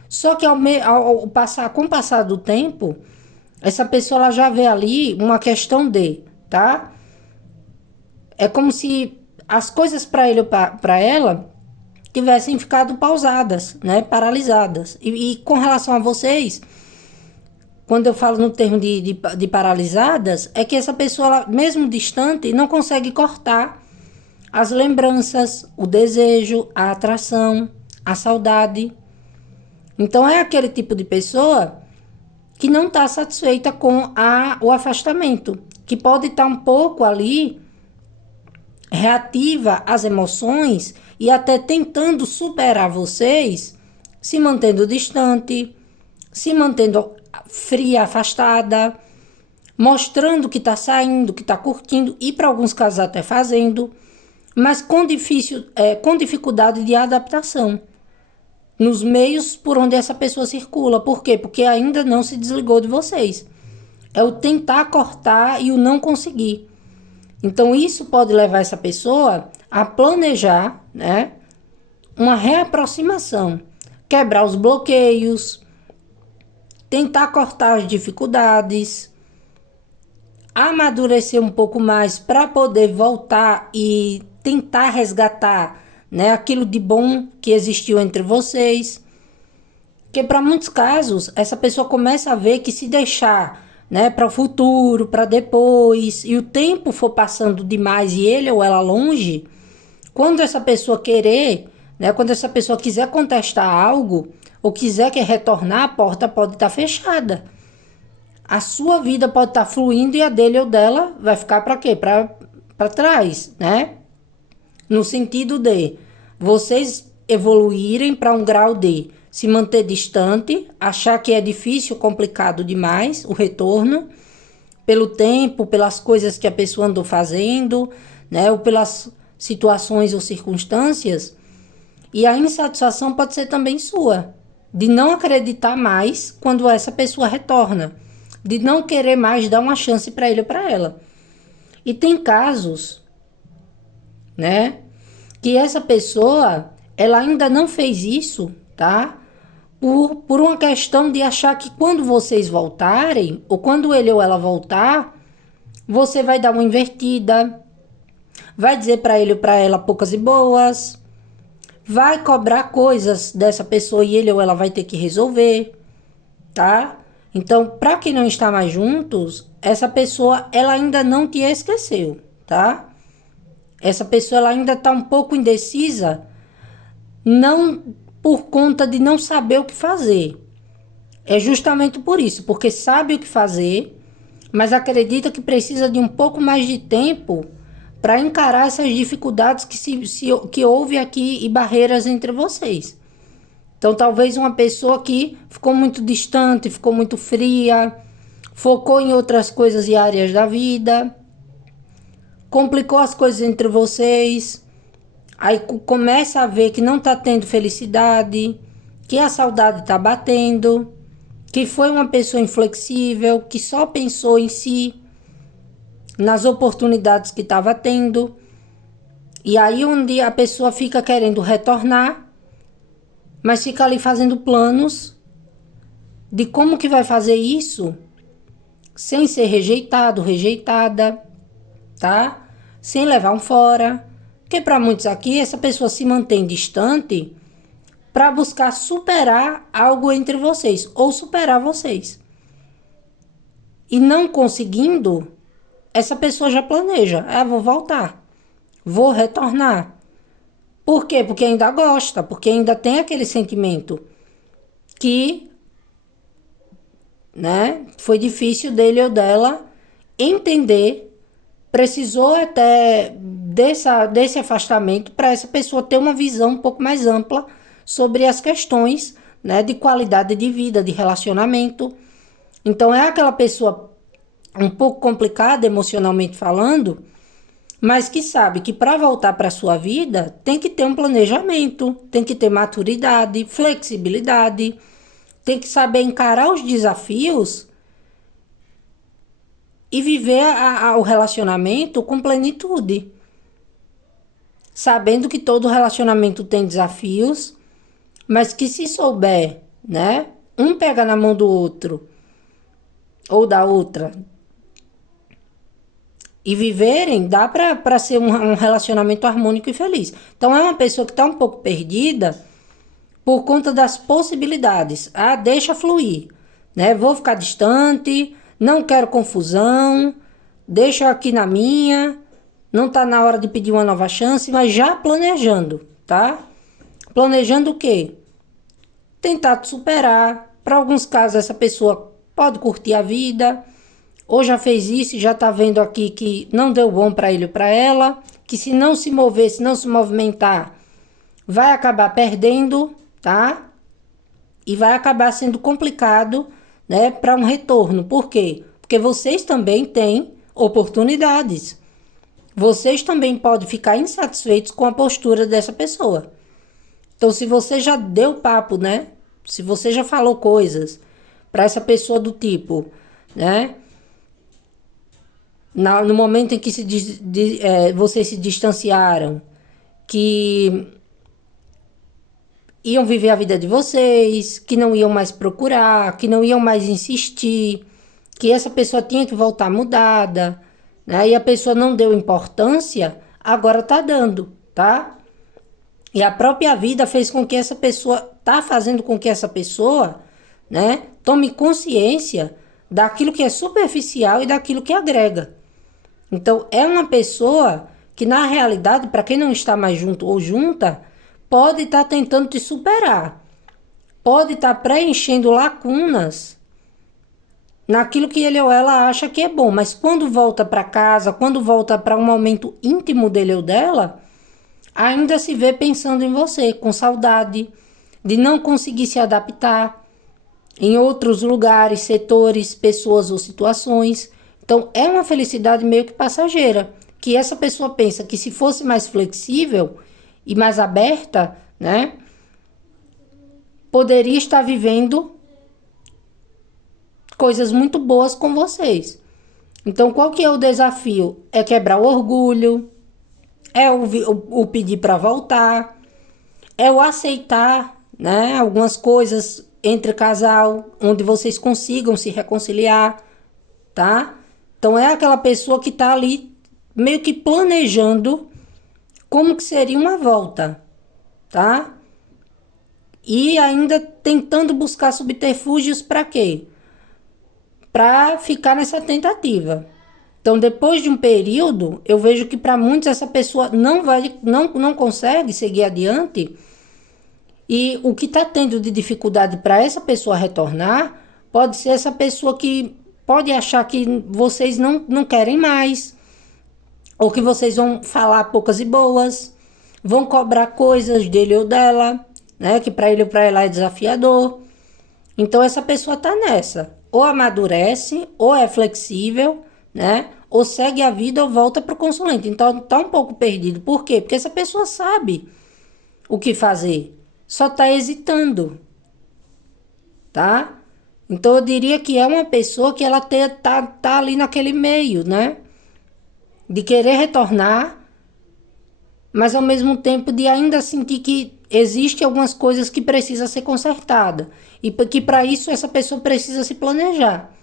Só que com o passar do tempo, essa pessoa ela já vê ali uma questão tá? É como se as coisas para ele ou para ela tivessem ficado pausadas, né? Paralisadas. E com relação a vocês, quando eu falo no termo de paralisadas, é que essa pessoa, ela, mesmo distante, não consegue cortar as lembranças, o desejo, a atração, a saudade. Então é aquele tipo de pessoa que não está satisfeita com o afastamento, que pode estar um pouco ali reativa às emoções e até tentando superar vocês, se mantendo distante, se mantendo fria, afastada, mostrando que está saindo, que está curtindo e para alguns casos até fazendo, mas com dificuldade de adaptação nos meios por onde essa pessoa circula. Por quê? Porque ainda não se desligou de vocês. É o tentar cortar e o não conseguir. Então isso pode levar essa pessoa a planejar, né, uma reaproximação, quebrar os bloqueios, tentar cortar as dificuldades, amadurecer um pouco mais para poder voltar e tentar resgatar, né, aquilo de bom que existiu entre vocês. Porque para muitos casos, essa pessoa começa a ver que se deixar né, para o futuro, para depois, e o tempo for passando demais e ele ou ela longe, quando essa pessoa querer, né, quando essa pessoa quiser contestar algo ou quiser que retornar, a porta pode estar fechada. A sua vida pode estar fluindo e a dele ou dela vai ficar para quê? Para trás, né? No sentido de vocês evoluírem para um grau de se manter distante, achar que é difícil, complicado demais o retorno, pelo tempo, pelas coisas que a pessoa andou fazendo, né? Ou pelas situações ou circunstâncias. E a insatisfação pode ser também sua, de não acreditar mais quando essa pessoa retorna, de não querer mais dar uma chance para ele ou para ela. E tem casos, né, que essa pessoa, ela ainda não fez isso, tá? Por uma questão de achar que quando vocês voltarem, ou quando ele ou ela voltar, você vai dar uma invertida, vai dizer para ele ou para ela poucas e boas, vai cobrar coisas dessa pessoa e ele ou ela vai ter que resolver, tá? Então, para quem não está mais juntos, essa pessoa, ela ainda não te esqueceu, tá? Essa pessoa, ela ainda está um pouco indecisa, não por conta de não saber o que fazer. É justamente por isso, porque sabe o que fazer, mas acredita que precisa de um pouco mais de tempo para encarar essas dificuldades que houve aqui e barreiras entre vocês. Então, talvez uma pessoa que ficou muito distante, ficou muito fria, focou em outras coisas e áreas da vida, complicou as coisas entre vocês, aí começa a ver que não está tendo felicidade, que a saudade está batendo, que foi uma pessoa inflexível, que só pensou em si, nas oportunidades que estava tendo. E aí onde a pessoa fica querendo retornar, mas fica ali fazendo planos de como que vai fazer isso sem ser rejeitado, rejeitada, tá? Sem levar um fora. Porque para muitos aqui, essa pessoa se mantém distante para buscar superar algo entre vocês ou superar vocês. E não conseguindo, essa pessoa já planeja. Vou voltar, vou retornar. Por quê? Porque ainda gosta, porque ainda tem aquele sentimento que, né, foi difícil dele ou dela entender, precisou até desse afastamento para essa pessoa ter uma visão um pouco mais ampla sobre as questões, né, de qualidade de vida, de relacionamento. Então é aquela pessoa um pouco complicada emocionalmente falando, mas que sabe que para voltar para a sua vida tem que ter um planejamento, tem que ter maturidade, flexibilidade, tem que saber encarar os desafios e viver o relacionamento com plenitude. Sabendo que todo relacionamento tem desafios, mas que se souber, né, um pega na mão do outro ou da outra e viverem, dá para ser um relacionamento harmônico e feliz. Então é uma pessoa que está um pouco perdida por conta das possibilidades. Deixa fluir, né? Vou ficar distante, não quero confusão, deixa aqui na minha, não está na hora de pedir uma nova chance, mas já planejando, tá? Planejando o quê? Tentar te superar. Para alguns casos, essa pessoa pode curtir a vida, ou já fez isso e já está vendo aqui que não deu bom para ele ou para ela, que se não se mover, se não se movimentar, vai acabar perdendo, tá? E vai acabar sendo complicado, né, para um retorno. Por quê? Porque vocês também têm oportunidades. Vocês também podem ficar insatisfeitos com a postura dessa pessoa. Então, se você já deu papo, né? Se você já falou coisas para essa pessoa do tipo, né? No momento em que vocês se distanciaram, que iam viver a vida de vocês, que não iam mais procurar, que não iam mais insistir, que essa pessoa tinha que voltar mudada, né? E a pessoa não deu importância, agora tá dando, tá? E a própria vida fez com que tá fazendo com que essa pessoa, né, tome consciência daquilo que é superficial e daquilo que agrega. Então, é uma pessoa que, na realidade, para quem não está mais junto ou junta, pode estar tentando te superar. Pode estar preenchendo lacunas naquilo que ele ou ela acha que é bom. Mas quando volta para casa, quando volta para um momento íntimo dele ou dela, ainda se vê pensando em você, com saudade, de não conseguir se adaptar em outros lugares, setores, pessoas ou situações. Então, é uma felicidade meio que passageira, que essa pessoa pensa que se fosse mais flexível e mais aberta, né, poderia estar vivendo coisas muito boas com vocês. Então, qual que é o desafio? É quebrar o orgulho, é o pedir para voltar, é o aceitar, né, algumas coisas entre casal, onde vocês consigam se reconciliar, tá? Então, é aquela pessoa que tá ali meio que planejando como que seria uma volta, tá? E ainda tentando buscar subterfúgios para quê? Para ficar nessa tentativa. Então, depois de um período, eu vejo que para muitos essa pessoa não consegue seguir adiante. E o que está tendo de dificuldade para essa pessoa retornar pode ser essa pessoa que pode achar que vocês não querem mais, ou que vocês vão falar poucas e boas, vão cobrar coisas dele ou dela, né? Que para ele ou para ela é desafiador. Então essa pessoa está nessa. Ou amadurece, ou é flexível, né? Ou segue a vida ou volta para o consulente. Então tá um pouco perdido. Por quê? Porque essa pessoa sabe o que fazer. Só está hesitando, tá? Então eu diria que é uma pessoa que ela tá ali naquele meio, né? De querer retornar, mas ao mesmo tempo de ainda sentir que existe algumas coisas que precisa ser consertada e que para isso essa pessoa precisa se planejar,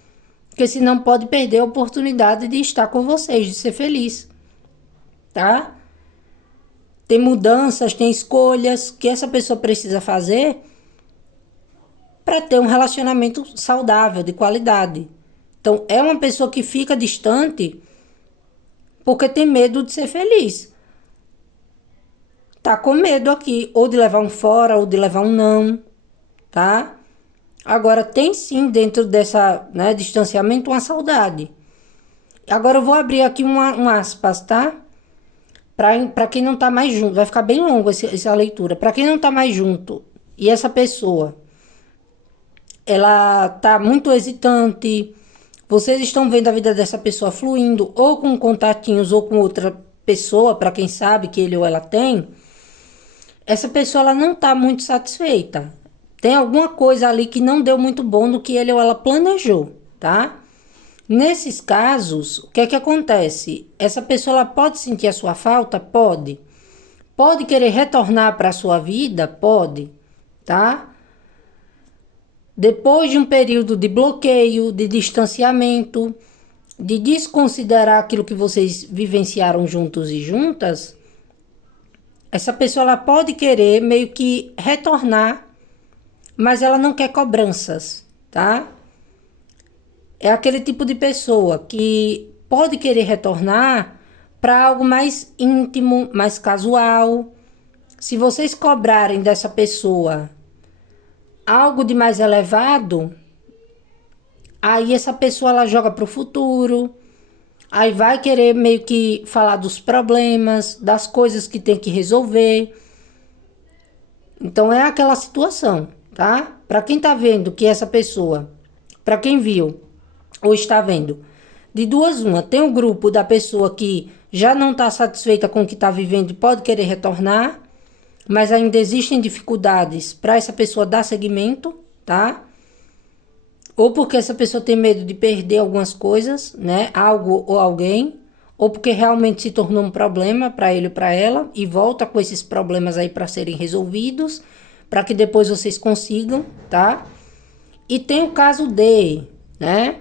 porque senão pode perder a oportunidade de estar com vocês, de ser feliz, tá? Tem mudanças, tem escolhas que essa pessoa precisa fazer para ter um relacionamento saudável, de qualidade. Então, é uma pessoa que fica distante porque tem medo de ser feliz. Tá com medo aqui, ou de levar um fora, ou de levar um não, tá? Agora, tem sim dentro dessa, né, distanciamento uma saudade. Agora eu vou abrir aqui um aspas, tá? Para quem não tá mais junto, vai ficar bem longo essa leitura. Para quem não tá mais junto e essa pessoa, ela tá muito hesitante, vocês estão vendo a vida dessa pessoa fluindo, ou com contatinhos, ou com outra pessoa, para quem sabe que ele ou ela tem, essa pessoa ela não tá muito satisfeita. Tem alguma coisa ali que não deu muito bom no que ele ou ela planejou, tá? Nesses casos, o que é que acontece? Essa pessoa ela pode sentir a sua falta? Pode. Pode querer retornar para a sua vida? Pode, tá? Depois de um período de bloqueio, de distanciamento, de desconsiderar aquilo que vocês vivenciaram juntos e juntas, essa pessoa ela pode querer meio que retornar, mas ela não quer cobranças, tá? É aquele tipo de pessoa que pode querer retornar para algo mais íntimo, mais casual. Se vocês cobrarem dessa pessoa algo de mais elevado, aí essa pessoa ela joga para o futuro, aí vai querer meio que falar dos problemas, das coisas que tem que resolver. Então é aquela situação, tá? Para quem tá vendo que essa pessoa, para quem viu ou está vendo, de duas uma, tem um grupo da pessoa que já não está satisfeita com o que está vivendo e pode querer retornar, mas ainda existem dificuldades para essa pessoa dar seguimento, tá? Ou porque essa pessoa tem medo de perder algumas coisas, né? Algo ou alguém, ou porque realmente se tornou um problema para ele ou para ela e volta com esses problemas aí para serem resolvidos, para que depois vocês consigam, tá? E tem o caso de, né?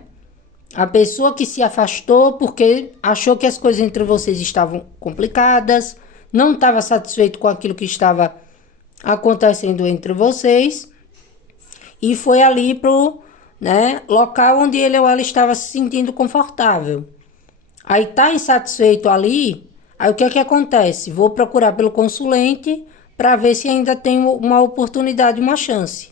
A pessoa que se afastou porque achou que as coisas entre vocês estavam complicadas, não estava satisfeito com aquilo que estava acontecendo entre vocês e foi ali pro, né, local onde ele ou ela estava se sentindo confortável. Aí tá insatisfeito ali, aí o que é que acontece? Vou procurar pelo consulente para ver se ainda tem uma oportunidade, uma chance.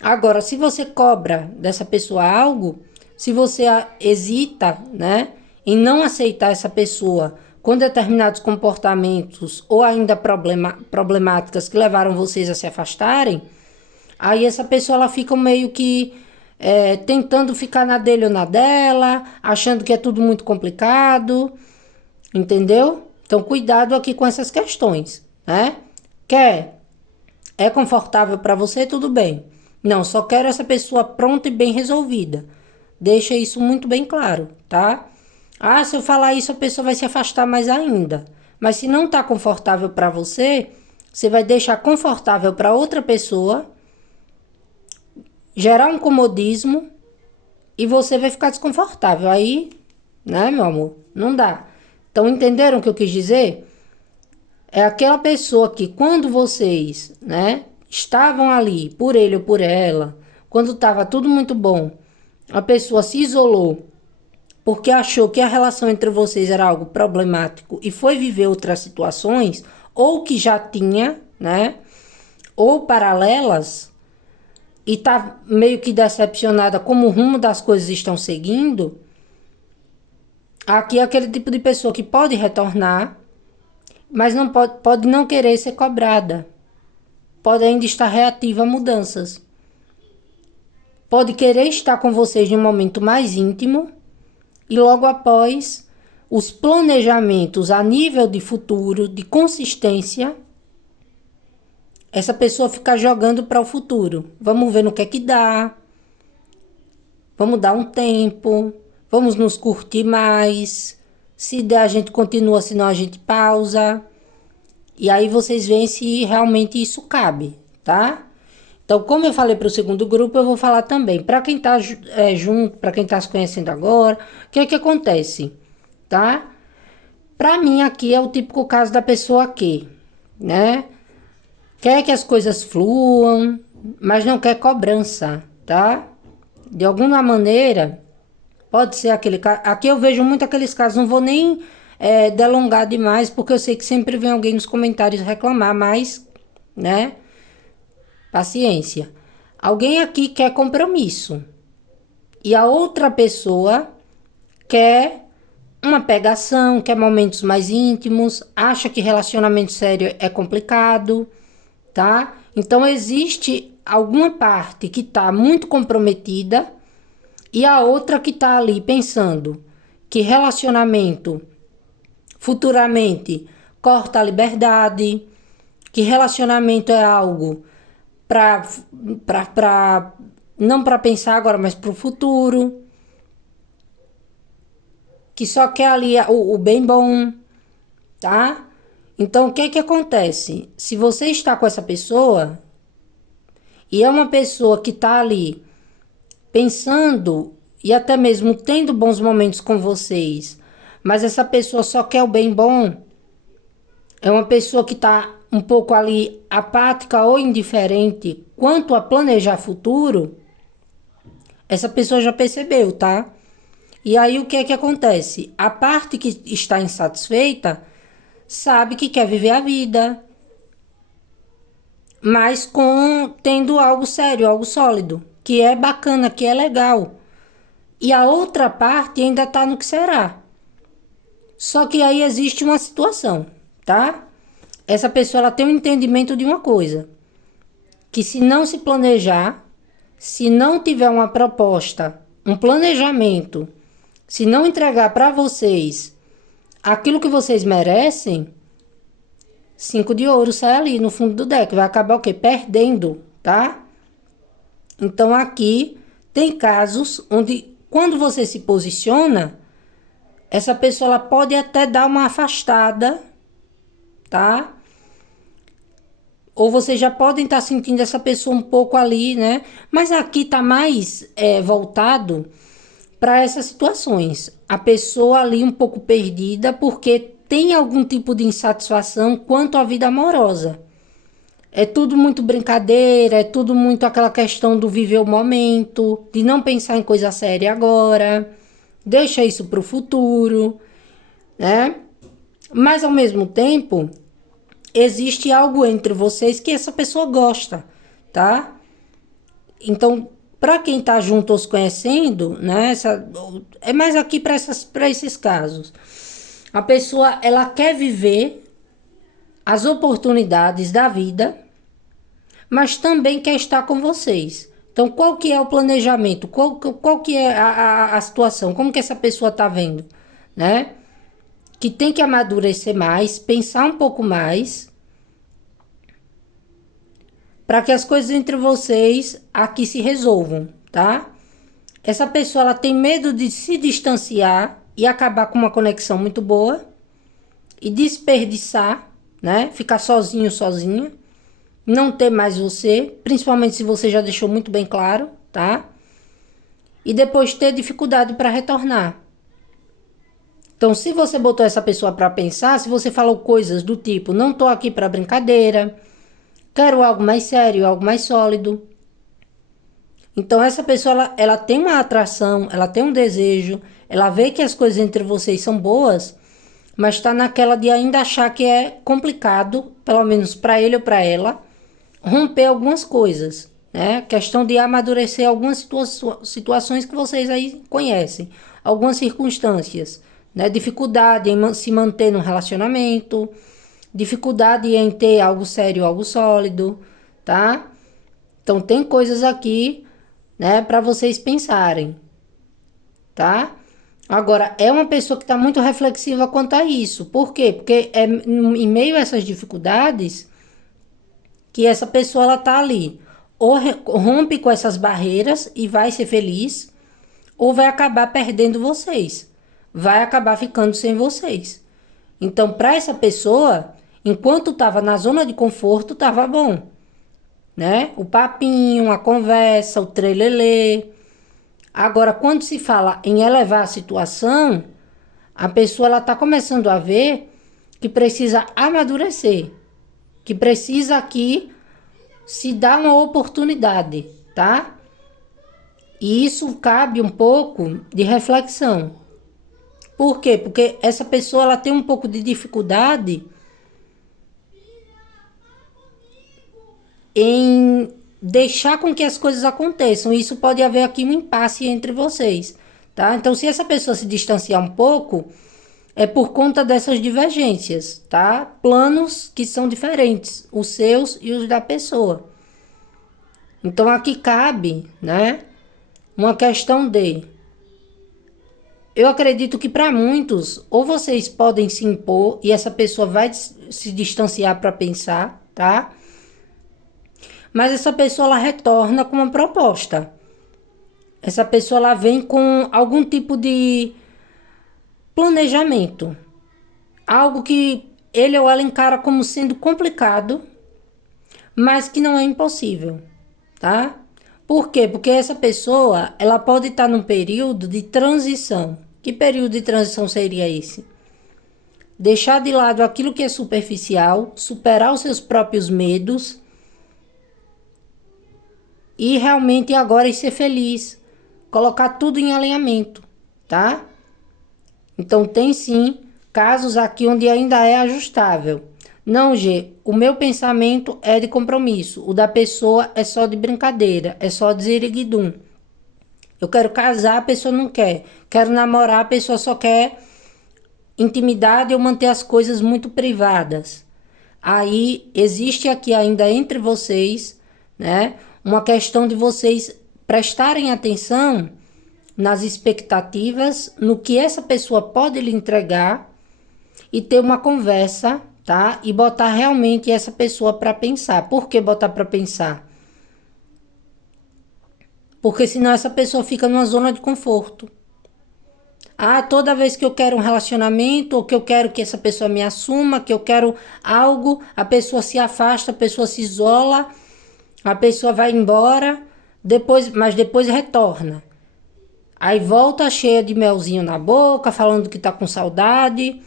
Agora, se você cobra dessa pessoa algo, se você hesita, né, em não aceitar essa pessoa com determinados comportamentos ou ainda problemáticas que levaram vocês a se afastarem, aí essa pessoa ela fica meio que tentando ficar na dele ou na dela, achando que é tudo muito complicado, entendeu? Então, cuidado aqui com essas questões, né? É confortável para você, tudo bem. Não, só quero essa pessoa pronta e bem resolvida. Deixa isso muito bem claro, tá? Ah, se eu falar isso, a pessoa vai se afastar mais ainda. Mas se não tá confortável para você, você vai deixar confortável para outra pessoa, gerar um comodismo e você vai ficar desconfortável. Aí, né, meu amor? Não dá. Então, entenderam o que eu quis dizer? É aquela pessoa que quando vocês, né, estavam ali por ele ou por ela, quando estava tudo muito bom, a pessoa se isolou porque achou que a relação entre vocês era algo problemático e foi viver outras situações, ou que já tinha, né, ou paralelas, e tá meio que decepcionada como o rumo das coisas estão seguindo, aqui é aquele tipo de pessoa que pode retornar, mas não pode não querer ser cobrada. Pode ainda estar reativa a mudanças. Pode querer estar com vocês em um momento mais íntimo e logo após os planejamentos a nível de futuro, de consistência, essa pessoa ficar jogando para o futuro. Vamos ver no que é que dá. Vamos dar um tempo. Vamos nos curtir mais. Se der, a gente continua, senão a gente pausa. E aí vocês veem se realmente isso cabe, tá? Então, como eu falei para o segundo grupo, eu vou falar também. Para quem tá junto, para quem tá se conhecendo agora, o que é que acontece, tá? Para mim aqui é o típico caso da pessoa que, né, quer que as coisas fluam, mas não quer cobrança, tá? De alguma maneira, pode ser aquele caso. Aqui eu vejo muito aqueles casos, não vou nem delongar demais, porque eu sei que sempre vem alguém nos comentários reclamar, mas, né? Paciência. Alguém aqui quer compromisso e a outra pessoa quer uma pegação, quer momentos mais íntimos, acha que relacionamento sério é complicado, tá? Então existe alguma parte que tá muito comprometida e a outra que tá ali pensando que relacionamento futuramente corta a liberdade, que relacionamento é algo não para pensar agora, mas para o futuro, que só quer ali o bem bom, tá? Então, o que é que acontece? Se você está com essa pessoa e é uma pessoa que está ali pensando e até mesmo tendo bons momentos com vocês, mas essa pessoa só quer o bem bom, é uma pessoa que está um pouco ali apática ou indiferente quanto a planejar futuro, essa pessoa já percebeu, tá? E aí o que é que acontece? A parte que está insatisfeita sabe que quer viver a vida, mas tendo algo sério, algo sólido, que é bacana, que é legal. E a outra parte ainda está no que será. Só que aí existe uma situação, tá? Essa pessoa ela tem um entendimento de uma coisa, que se não se planejar, se não tiver uma proposta, um planejamento, se não entregar para vocês aquilo que vocês merecem, 5 de ouro sai ali no fundo do deck, vai acabar o quê? Perdendo, tá? Então aqui tem casos onde quando você se posiciona, essa pessoa ela pode até dar uma afastada, tá? Ou vocês já podem estar sentindo essa pessoa um pouco ali, né? Mas aqui tá mais voltado para essas situações. A pessoa ali um pouco perdida porque tem algum tipo de insatisfação quanto à vida amorosa. É tudo muito brincadeira, é tudo muito aquela questão do viver o momento, de não pensar em coisa séria agora, deixa isso para o futuro, né? Mas ao mesmo tempo, existe algo entre vocês que essa pessoa gosta, tá? Então, para quem tá junto ou se conhecendo, né? É mais aqui para esses casos. A pessoa, ela quer viver as oportunidades da vida, mas também quer estar com vocês. Então, qual que é o planejamento? Qual que é a situação? Como que essa pessoa tá vendo, né? Que tem que amadurecer mais, pensar um pouco mais, para que as coisas entre vocês aqui se resolvam, tá? Essa pessoa, ela tem medo de se distanciar e acabar com uma conexão muito boa e desperdiçar, né? Ficar sozinho, sozinha, não ter mais você, principalmente se você já deixou muito bem claro, tá? E depois ter dificuldade para retornar. Então, se você botou essa pessoa para pensar, se você falou coisas do tipo, não tô aqui para brincadeira, quero algo mais sério, algo mais sólido. Então, essa pessoa, ela tem uma atração, ela tem um desejo, ela vê que as coisas entre vocês são boas, mas está naquela de ainda achar que é complicado, pelo menos para ele ou para ela, romper algumas coisas, né? Questão de amadurecer algumas situações que vocês aí conhecem, algumas circunstâncias, né? Dificuldade em se manter no relacionamento, dificuldade em ter algo sério, algo sólido, tá? Então tem coisas aqui, né, para vocês pensarem, tá? Agora, é uma pessoa que está muito reflexiva quanto a isso. Por quê? Porque é em meio a essas dificuldades que essa pessoa, ela tá ali. Ou rompe com essas barreiras e vai ser feliz, ou vai acabar perdendo vocês. Vai acabar ficando sem vocês. Então, para essa pessoa, enquanto estava na zona de conforto, estava bom, né? O papinho, a conversa, o trelelê. Agora, quando se fala em elevar a situação, a pessoa, ela tá começando a ver que precisa amadurecer, que precisa aqui se dar uma oportunidade, tá? E isso cabe um pouco de reflexão. Por quê? Porque essa pessoa, ela tem um pouco de dificuldade em deixar com que as coisas aconteçam. Isso pode haver aqui um impasse entre vocês, tá? Então, se essa pessoa se distanciar um pouco, é por conta dessas divergências, tá? Planos que são diferentes, os seus e os da pessoa. Então, aqui cabe, né, uma questão de... Eu acredito que para muitos, ou vocês podem se impor e essa pessoa vai se distanciar para pensar, tá? Mas essa pessoa, ela retorna com uma proposta. Essa pessoa, ela vem com algum tipo de planejamento. Algo que ele ou ela encara como sendo complicado, mas que não é impossível, tá? Por quê? Porque essa pessoa, ela pode estar num período de transição. Que período de transição seria esse? Deixar de lado aquilo que é superficial, superar os seus próprios medos e realmente agora ser feliz, colocar tudo em alinhamento, tá? Então tem sim casos aqui onde ainda é ajustável. Não, G, o meu pensamento é de compromisso, o da pessoa é só de brincadeira, é só de ziriguidum. Eu quero casar, a pessoa não quer. Quero namorar, a pessoa só quer intimidade ou manter as coisas muito privadas. Aí existe aqui ainda entre vocês, né, uma questão de vocês prestarem atenção nas expectativas, no que essa pessoa pode lhe entregar e ter uma conversa, tá? E botar realmente essa pessoa para pensar. Por que botar para pensar? Porque senão essa pessoa fica numa zona de conforto. Ah, toda vez que eu quero um relacionamento, ou que eu quero que essa pessoa me assuma, que eu quero algo, a pessoa se afasta, a pessoa se isola, a pessoa vai embora, mas depois retorna. Aí volta cheia de melzinho na boca, falando que tá com saudade.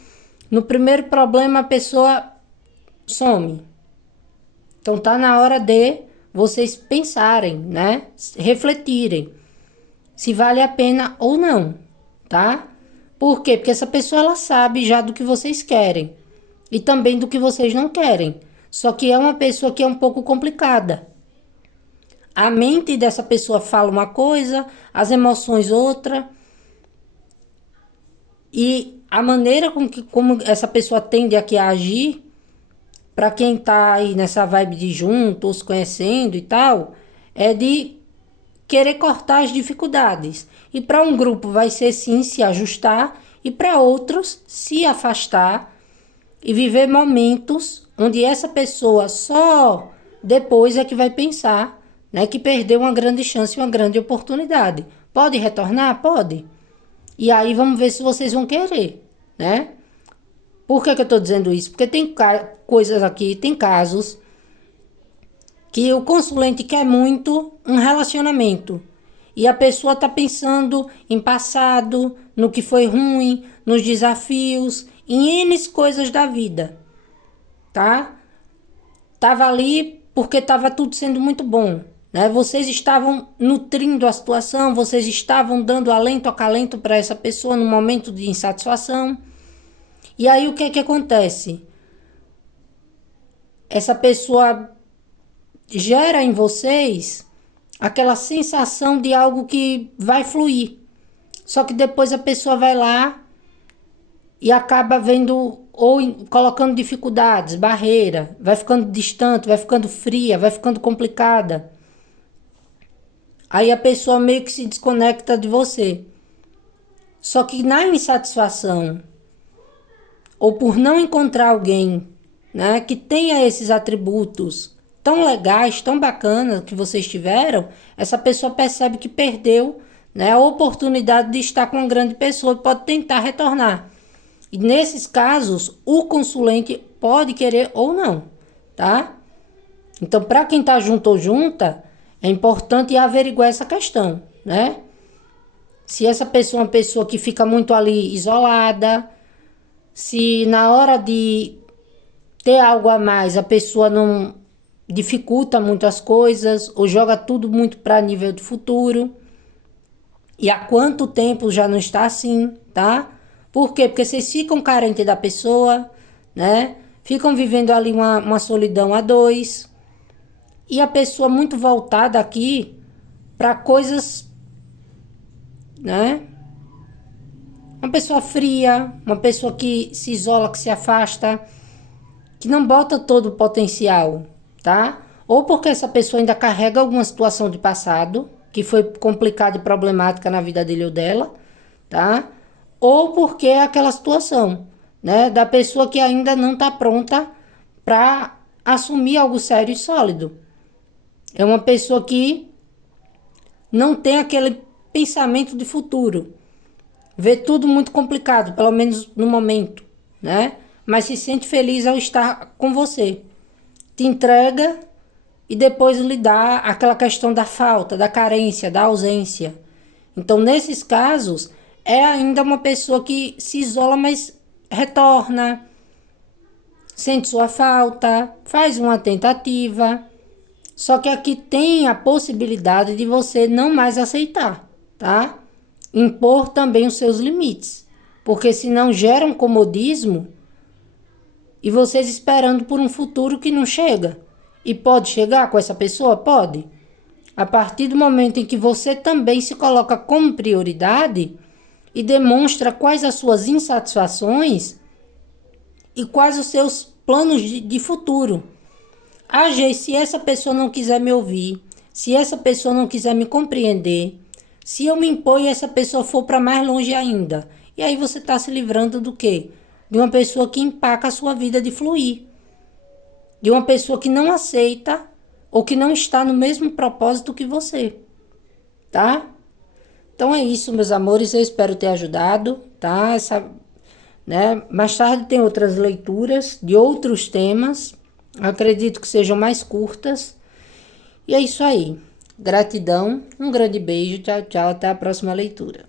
No primeiro problema, a pessoa some. Então tá na hora de vocês pensarem, né? Refletirem se vale a pena ou não, tá? Por quê? Porque essa pessoa ela sabe já do que vocês querem e também do que vocês não querem. Só que é uma pessoa que é um pouco complicada. A mente dessa pessoa fala uma coisa, as emoções outra. E a maneira como essa pessoa tende aqui a agir, para quem tá aí nessa vibe de junto, ou se conhecendo e tal, é de querer cortar as dificuldades. E para um grupo vai ser sim se ajustar, e para outros se afastar e viver momentos onde essa pessoa só depois é que vai pensar, né, que perdeu uma grande chance, uma grande oportunidade. Pode retornar? Pode. E aí vamos ver se vocês vão querer, né? Por que eu tô dizendo isso? Porque tem coisas aqui, tem casos que o consulente quer muito um relacionamento. E a pessoa tá pensando em passado, no que foi ruim, nos desafios, em N coisas da vida, tá? Tava ali porque tava tudo sendo muito bom, né? Vocês estavam nutrindo a situação, vocês estavam dando alento, acalento para essa pessoa no momento de insatisfação. E aí o que é que acontece? Essa pessoa gera em vocês aquela sensação de algo que vai fluir. Só que depois a pessoa vai lá e acaba vendo ou colocando dificuldades, barreira, vai ficando distante, vai ficando fria, vai ficando complicada. Aí a pessoa meio que se desconecta de você. Só que na insatisfação, ou por não encontrar alguém, né, que tenha esses atributos tão legais, tão bacanas que vocês tiveram, essa pessoa percebe que perdeu, né, a oportunidade de estar com uma grande pessoa e pode tentar retornar. E nesses casos, o consulente pode querer ou não, tá? Então, para quem tá junto ou junta, é importante averiguar essa questão, né? Se essa pessoa é uma pessoa que fica muito ali isolada, se na hora de ter algo a mais a pessoa não dificulta muito as coisas ou joga tudo muito para nível do futuro. E há quanto tempo já não está assim, tá? Por quê? Porque vocês ficam carentes da pessoa, né? Ficam vivendo ali uma solidão a dois. E a pessoa muito voltada aqui para coisas, né? Uma pessoa fria, uma pessoa que se isola, que se afasta, que não bota todo o potencial, tá? Ou porque essa pessoa ainda carrega alguma situação de passado, que foi complicada e problemática na vida dele ou dela, tá? Ou porque é aquela situação, né, da pessoa que ainda não está pronta para assumir algo sério e sólido. É uma pessoa que não tem aquele pensamento de futuro. Vê tudo muito complicado, pelo menos no momento, né? Mas se sente feliz ao estar com você. Te entrega e depois lhe dá aquela questão da falta, da carência, da ausência. Então, nesses casos, é ainda uma pessoa que se isola, mas retorna, sente sua falta, faz uma tentativa. Só que aqui tem a possibilidade de você não mais aceitar, tá? Impor também os seus limites. Porque senão gera um comodismo e vocês esperando por um futuro que não chega. E pode chegar com essa pessoa? Pode. A partir do momento em que você também se coloca como prioridade e demonstra quais as suas insatisfações e quais os seus planos de futuro. Ah, Gê, se essa pessoa não quiser me ouvir, se essa pessoa não quiser me compreender, se eu me impor e essa pessoa for para mais longe ainda, e aí você está se livrando do quê? De uma pessoa que empaca a sua vida de fluir. De uma pessoa que não aceita ou que não está no mesmo propósito que você, tá? Então é isso, meus amores, eu espero ter ajudado, tá? Né? Mais tarde tem outras leituras de outros temas, acredito que sejam mais curtas. E é isso aí. Gratidão, um grande beijo, tchau, tchau, até a próxima leitura.